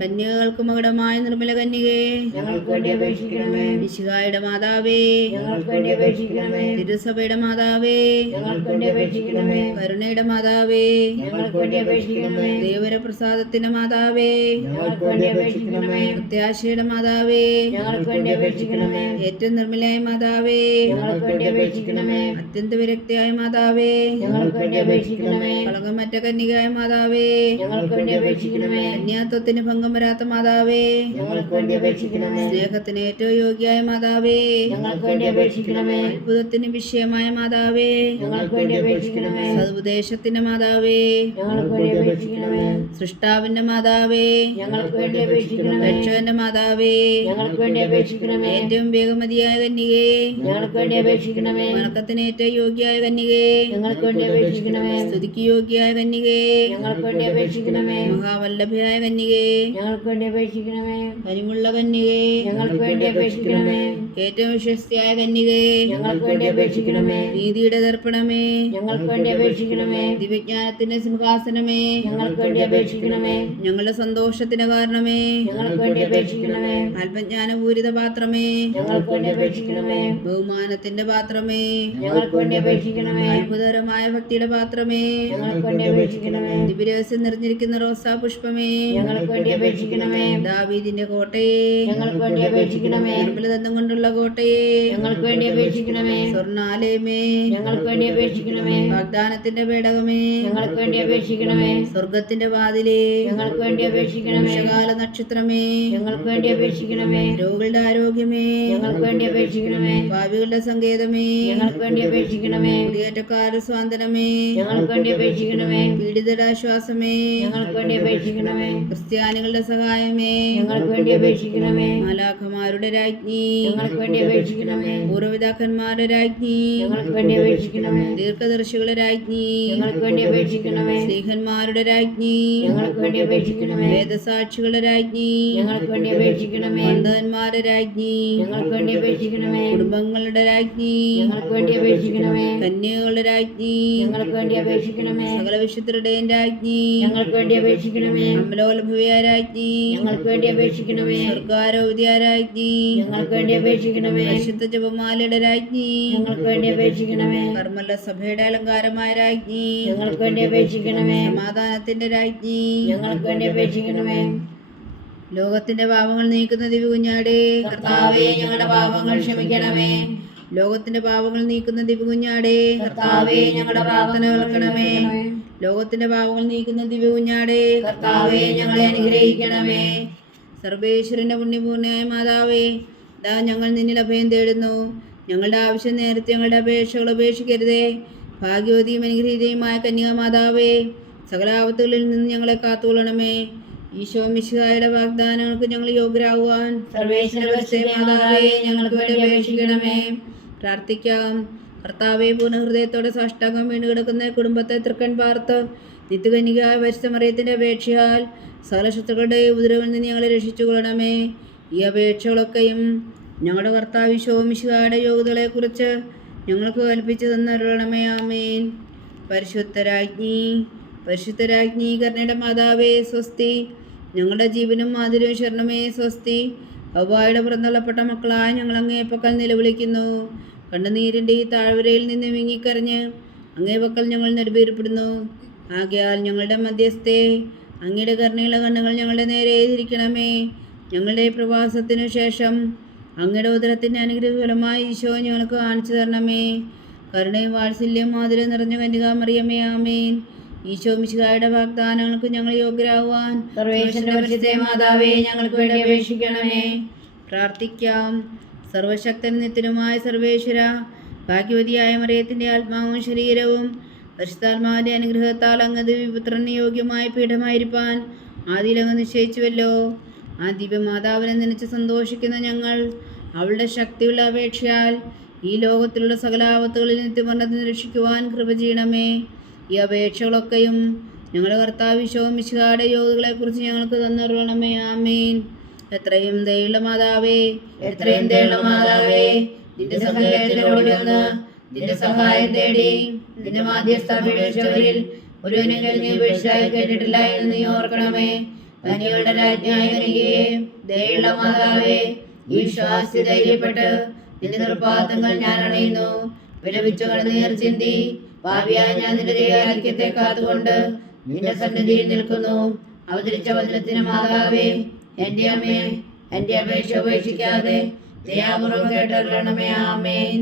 കന്യകൾക്ക് മകുടമായ നിർമ്മല കന്യകേ, ഞങ്ങൾക്ക് വേണ്ടി അപേക്ഷിക്കണമേ, മിശിഹായുടെ മാതാവേ, ഞങ്ങൾക്ക് വേണ്ടി അപേക്ഷിക്കണമേ, തിരുസഭയുടെ മാതാവേ, ഞങ്ങൾക്ക് വേണ്ടി അപേക്ഷിക്കണമേ, കരുണയുടെ മാതാവേ, ഞങ്ങൾക്ക് വേണ്ടി അപേക്ഷിക്കണമേ, ദേവരപ്രസാദത്തിന്റെ മാതാവേ, ഞങ്ങൾക്ക് വേണ്ടി അപേക്ഷിക്കണമേ, പ്രത്യാശയുടെ മാതാവേ, ഞങ്ങൾക്ക് വേണ്ടി അപേക്ഷിക്കണമേ, ഏറ്റവും നിർമ്മലയായ മാതാവേ, ഞങ്ങൾക്ക് വേണ്ടി അപേക്ഷിക്കണമേ, അത്യന്ത വിരക്തിയായ മാതാവേ, ഞങ്ങൾക്ക് വേണ്ടി അപേക്ഷിക്കണമേ, കളങ്കമറ്റ കന്യകയായ മാതാവേ, ഞങ്ങൾക്ക് വേണ്ടി അപേക്ഷിക്കണമേ, ബഹുമാനത്വത്തിന് ഭംഗം വരാത്ത മാതാവേ, ഞങ്ങൾക്ക് വേണ്ടി അപേക്ഷിക്കണമേ. സ്നേഹത്തിന് ഏറ്റവും യോഗ്യയായ മാതാവേ, ഞങ്ങൾക്ക് വേണ്ടി അപേക്ഷിക്കണമേ. അത്ഭുതത്തിന് വിഷയമായ മാതാവേ, ഞങ്ങൾക്ക് വേണ്ടി അപേക്ഷിക്കണമേ. സതുപദേശത്തിന്റെ മാതാവേ, ഞങ്ങൾക്ക് വേണ്ടി അപേക്ഷിക്കണമേ. സൃഷ്ടാവിന്റെ മാതാവേ, ഞങ്ങൾക്ക് വേണ്ടി അപേക്ഷിക്കണമേ. രക്ഷകന്റെ മാതാവേ, ഞങ്ങൾക്ക് വേണ്ടി അപേക്ഷിക്കണമേ. ഏറ്റവും വേഗമതിയായ കന്യകേ, ഞങ്ങൾക്ക് വേണ്ടി അപേക്ഷിക്കണമേ. വണക്കത്തിന് ഏറ്റവും യോഗ്യയായ കന്യകേ, ഞങ്ങൾക്ക് വേണ്ടി അപേക്ഷിക്കണമേ. സ്തുതിക്ക് യോഗ്യയായ കന്യകേ, ഞങ്ങൾക്ക് വേണ്ടി അപേക്ഷിക്കണമേ. മഹാവല്ലഭയായ കന്യകേ, ഞങ്ങൾക്ക് വേണ്ടി അപേക്ഷിക്കണമേ. കനിമുള്ള കന്യകേ, ഞങ്ങൾക്ക് വേണ്ടി അപേക്ഷിക്കണമേ. ഏറ്റവും വിശ്വസ്തയായ കന്യകേ, ഞങ്ങൾക്ക് വേണ്ടി അപേക്ഷിക്കണമേ. നീതിയുടെ ദർപ്പണമേ, ഞങ്ങൾക്ക് വേണ്ടി അപേക്ഷിക്കണമേ. ദിവ്യജ്ഞാനത്തിന്റെ സിംഹാസനമേ, ഞങ്ങൾക്ക് വേണ്ടി അപേക്ഷിക്കണമേ. ഞങ്ങളുടെ സന്തോഷത്തിന് കാരണമേ, ഞങ്ങൾക്ക് വേണ്ടി അപേക്ഷിക്കണമേ. ആത്മജ്ഞാനപൂരിത പാത്രമേ, ഞങ്ങൾക്ക് വേണ്ടി അപേക്ഷിക്കണമേ. ബഹുമാനത്തിന്റെ പാത്രമേ, ഞങ്ങൾക്ക് വേണ്ടി അപേക്ഷിക്കണമേ. അത്ഭുതകരമായ ഭക്തിയുടെ പാത്രമേ, ഞങ്ങൾക്ക് വേണ്ടി അപേക്ഷിക്കണമേ. ദിവ്യരഹസ്യം നിറഞ്ഞിരിക്കുന്ന റോസാ പുഷ്പമേ, ഞങ്ങൾക്ക് വേണ്ടി അപേക്ഷിക്കണമേ. ദാവീദിന്റെ കോട്ടയെ, ഞങ്ങൾക്ക് വേണ്ടി അപേക്ഷിക്കണമേ. നിർമ്മലദന്തം കൊണ്ടുള്ള കോട്ടയെ, ഞങ്ങൾക്ക് വേണ്ടി അപേക്ഷിക്കണമേ. സ്വർണ്ണാലയമേ, ഞങ്ങൾക്ക് വേണ്ടി അപേക്ഷിക്കണമേ. വാഗ്ദാനത്തിന്റെ പേടകമേ, ഞങ്ങൾക്ക് വേണ്ടി അപേക്ഷിക്കണമേ. സ്വർഗത്തിന്റെ വാതിലേ, ഞങ്ങൾക്ക് വേണ്ടി അപേക്ഷിക്കണമേ. വിഷകാല നക്ഷത്രമേ, ഞങ്ങൾക്ക് വേണ്ടി അപേക്ഷിക്കണമേ. രോഗികളുടെ ആരോഗ്യമേ, ഞങ്ങൾക്ക് വേണ്ടി അപേക്ഷിക്കണമേ. പാപികളുടെ സങ്കേതമേ, ഞങ്ങൾക്ക് വേണ്ടി അപേക്ഷിക്കണമേ. കുടിയേറ്റക്കാരുടെ സ്വാതന്ത്രമേ, ഞങ്ങൾക്ക് വേണ്ടി അപേക്ഷിക്കണമേ. പീഡിതരുടെ ആശ്വാസമേ, ഞങ്ങൾക്ക് വേണ്ടി അപേക്ഷിക്കണമേ. ക്രിസ്ത്യാനികളുടെ സഹായമേ, ഞങ്ങൾക്ക് വേണ്ടി അപേക്ഷിക്കണമേ. മാലാഖമാരുടെ രാജ്ഞി, ഞങ്ങൾക്ക് വേണ്ടി അപേക്ഷിക്കണമേ. പൂർവ്വപിതാക്കന്മാരുടെ രാജ്ഞി, ഞങ്ങൾക്ക് വേണ്ടി അപേക്ഷിക്കണമേ. ദീർഘദർശികളുടെ രാജ്ഞി, ഞങ്ങൾക്ക് വേണ്ടി അപേക്ഷിക്കണമേ. സ്ത്രീഹന്മാരുടെ രാജ്ഞി, ഞങ്ങൾക്ക് വേണ്ടി അപേക്ഷിക്കണമേ. വേദസാക്ഷികളുടെ രാജ്ഞി, ഞങ്ങൾക്ക് വേണ്ടി അപേക്ഷിക്കണമേ. അന്ധന്മാരുടെ രാജ്ഞി, ഞങ്ങൾക്ക് വേണ്ടി അപേക്ഷിക്കണമേ. കുടുംബങ്ങളുടെ രാജ്ഞി, ഞങ്ങൾക്ക് വേണ്ടി അപേക്ഷിക്കണമേ. കന്യകളുടെ രാജ്ഞി, ഞങ്ങൾക്ക് വേണ്ടി അപേക്ഷിക്കണമേ. സകല വിശുദ്ധരുടെയും രാജ്ഞി, ഞങ്ങൾക്ക് വേണ്ടി അപേക്ഷിക്കണമേ. അമലോത്ഭവിയായ രാജ്ഞി, ഞങ്ങൾക്ക് വേണ്ടി അപേക്ഷിക്കണമേ. സ്വർഗാരോപിതയായ രാജ്ഞി, ഞങ്ങൾക്ക് വേണ്ടി അപേക്ഷിക്കണമേ. പരിശുദ്ധ ജപമാലയുടെ രാജ്ഞി, ഞങ്ങൾക്ക് വേണ്ടി അപേക്ഷിക്കണമേ. കർമ്മല സഭയുടെ അലങ്കാരമായ രാജ്ഞി, ഞങ്ങൾക്ക് വേണ്ടി അപേക്ഷിക്കണമേ. സമാധാനത്തിന്റെ രാജ്ഞി, ഞങ്ങൾക്ക് വേണ്ടി അപേക്ഷിക്കണമേ. ലോകത്തിന്റെ പാപങ്ങൾ നീക്കുന്ന ദിവ്യകുഞ്ഞാടേ, കർത്താവേ, ഞങ്ങളുടെ പാപങ്ങൾ ക്ഷമിക്കണമേ. ലോകത്തിന്റെ പാപങ്ങൾ നീക്കുന്ന ദിവ്യകുഞ്ഞാടേ, കർത്താവേ, ഞങ്ങളുടെ പ്രാർത്ഥന പാപങ്ങൾ കേൾക്കണമേ. ലോകത്തിന്റെ പാപങ്ങൾ നീക്കുന്ന ദിവ്യകുഞ്ഞാടേ, കർത്താവേ, ഞങ്ങളെ അനുഗ്രഹിക്കണമേ. സർവേശ്വരന്റെ പുണ്യപൂർണ്ണയായ മാതാവേ, ദാ ഞങ്ങൾ നിന്നിൽ അഭയം തേടുന്നു. ഞങ്ങളുടെ ആവശ്യം നേരത്തെ ഞങ്ങളുടെ അപേക്ഷകൾ ഉപേക്ഷിക്കരുതേ. ഭാഗ്യവതിയും അനുഗ്രഹീതയുമായ കന്യാമാതാവേ, സകല ആപത്തുകളിൽ നിന്ന് ഞങ്ങളെ കാത്തുകൊള്ളണമേ. ഈശോ മിശിഹായുടെ വാഗ്ദാനങ്ങൾക്ക് ഞങ്ങൾ യോഗ്യരാകുവാൻ സർവേശ്വരവസ്തുതേ മാതാവേ, ഞങ്ങൾക്ക് വേണ്ടി അപേക്ഷിക്കണമേ. പ്രാർത്ഥിക്കാം. കർത്താവെ, പൂർണ്ണഹൃദയത്തോടെ സാഷ്ടാംഗം വീണ് കിടക്കുന്ന കുടുംബത്തെ തൃക്കൺ പാർത്ത് നിത്യകന്യകയായ പരിശുദ്ധമറിയത്തിന്റെ അപേക്ഷയാൽ സകല ശത്രുക്കളുടെ ഉപദ്രവങ്ങളിൽ നിന്ന് ഞങ്ങളെ രക്ഷിച്ചു കൊള്ളണമേ. ഈ അപേക്ഷകളൊക്കെയും ഞങ്ങളുടെ കർത്താവ് ഈശോ മിശിഹായുടെ യോഗ്യതകളെക്കുറിച്ച് ഞങ്ങൾക്ക് കൽപ്പിച്ചു തന്നരുളണമേ. ആമേൻ. പരിശുദ്ധരാജ്ഞി കരുണയുടെ മാതാവേ, സ്വസ്തി. ഞങ്ങളുടെ ജീവനും മാധുര്യവും ശരണമേ, സ്വസ്തി. ഹവ്വായുടെ പുറന്തള്ളപ്പെട്ട മക്കളായ ഞങ്ങൾ അങ്ങേ പക്കൽ നിലവിളിക്കുന്നു. കണ്ണുനീരിൻ്റെ ഈ താഴ്വരയിൽ നിന്ന് വിങ്ങിക്കരഞ്ഞ് അങ്ങേ പക്കൽ ഞങ്ങൾ നെടുവേർപ്പെടുന്നു. ആകയാൽ ഞങ്ങളുടെ മധ്യസ്ഥേ, അങ്ങയുടെ കരുണയുള്ള കണ്ണുകൾ ഞങ്ങളുടെ നേരെ തിരിക്കണമേ. ഞങ്ങളുടെ പ്രവാസത്തിനു ശേഷം അങ്ങയുടെ ഉദരത്തിൻ്റെ അനുഗ്രഹഫലമായി ഈശോ ഞങ്ങൾക്ക് കാണിച്ചു തരണമേ. കരുണയും വാത്സല്യം മാധുര്യം നിറഞ്ഞ കന്യകാമറിയമേ, ആമേൻ. ഈശോ മിശിഹായുടെ വാഗ്ദാനങ്ങൾക്ക് ഞങ്ങൾ യോഗ്യരാകുവാൻ സർവേശ്വരവസ്തുതേ മാതാവേ, ഞങ്ങൾക്ക് വേണ്ടി അപേക്ഷിക്കണമേ. പ്രാർത്ഥിക്കാം. സർവശക്തൻ നിത്യനുമായ സർവേശ്വര, ഭാഗ്യവതിയായ മറിയത്തിൻ്റെ ആത്മാവും ശരീരവും പരിശുദ്ധാത്മാവിൻ്റെ അനുഗ്രഹത്താൽ അങ്ങ് ദിവ്യപുത്രന് യോഗ്യമായ പീഠമായിരിക്കാൻ ആദിയിലങ്ങ് നിശ്ചയിച്ചുവല്ലോ. ആ ദിവ്യമാതാവിനെ നനച്ച് സന്തോഷിക്കുന്ന ഞങ്ങൾ അവളുടെ ശക്തിയുള്ള അപേക്ഷയാൽ ഈ ലോകത്തിലുള്ള സകല ആപത്തുകളിൽ നിത്യമരണത്തിന് രക്ഷിക്കുവാൻ കൃപ ചെയ്യണമേ. ഈ അപേക്ഷകളൊക്കെയും ഞങ്ങളുടെ കർത്താവ് ഈശോ മിശിഹായുടെ യോഗ്യതകളെക്കുറിച്ച് ഞങ്ങൾക്ക് തന്നരുളണമേ. ആമേൻ. എത്രയും ദയുള്ള മാതാവേ, എത്രയും ദയുള്ള മാതാവേ, നിന്റെ സഹായത്തിനോട് വന്ന് നിന്റെ സഹായം തേടി നിന്റെ മാധ്യസ്ഥ അപേക്ഷിച്ചവരിൽ ഒരുവനെങ്കിലും നീ ഉപേക്ഷിച്ചായി കേട്ടിട്ടില്ല എന്ന് നീ ഓർക്കണമേ. കന്യകളുടെ രാജ്ഞിയായ കന്യകയെ, ദയുള്ള മാതാവേ, ഈ വിശ്വാസത്തിൽ ധൈര്യപ്പെട്ട് നിന്റെ നിർപ്പാദങ്ങൾ ഞാൻ അണയുന്നു. വിലപിച്ചു കണ്ണുനീർ ചിന്തി പാപിയായ ഞാൻ നിന്റെ ദയാധിക്യത്തെ കാത്തുകൊണ്ട് നിന്റെ സന്നിധിയിൽ നിൽക്കുന്നു. അവതരിച്ച വചനത്തിന് മാതാവേ, എൻ്റെ അമ്മേ, എൻ്റെ അപേക്ഷ ഉപേക്ഷിക്കാതെ ദയാപൂർവം കേട്ടരുളണമേ. ആമേൻ.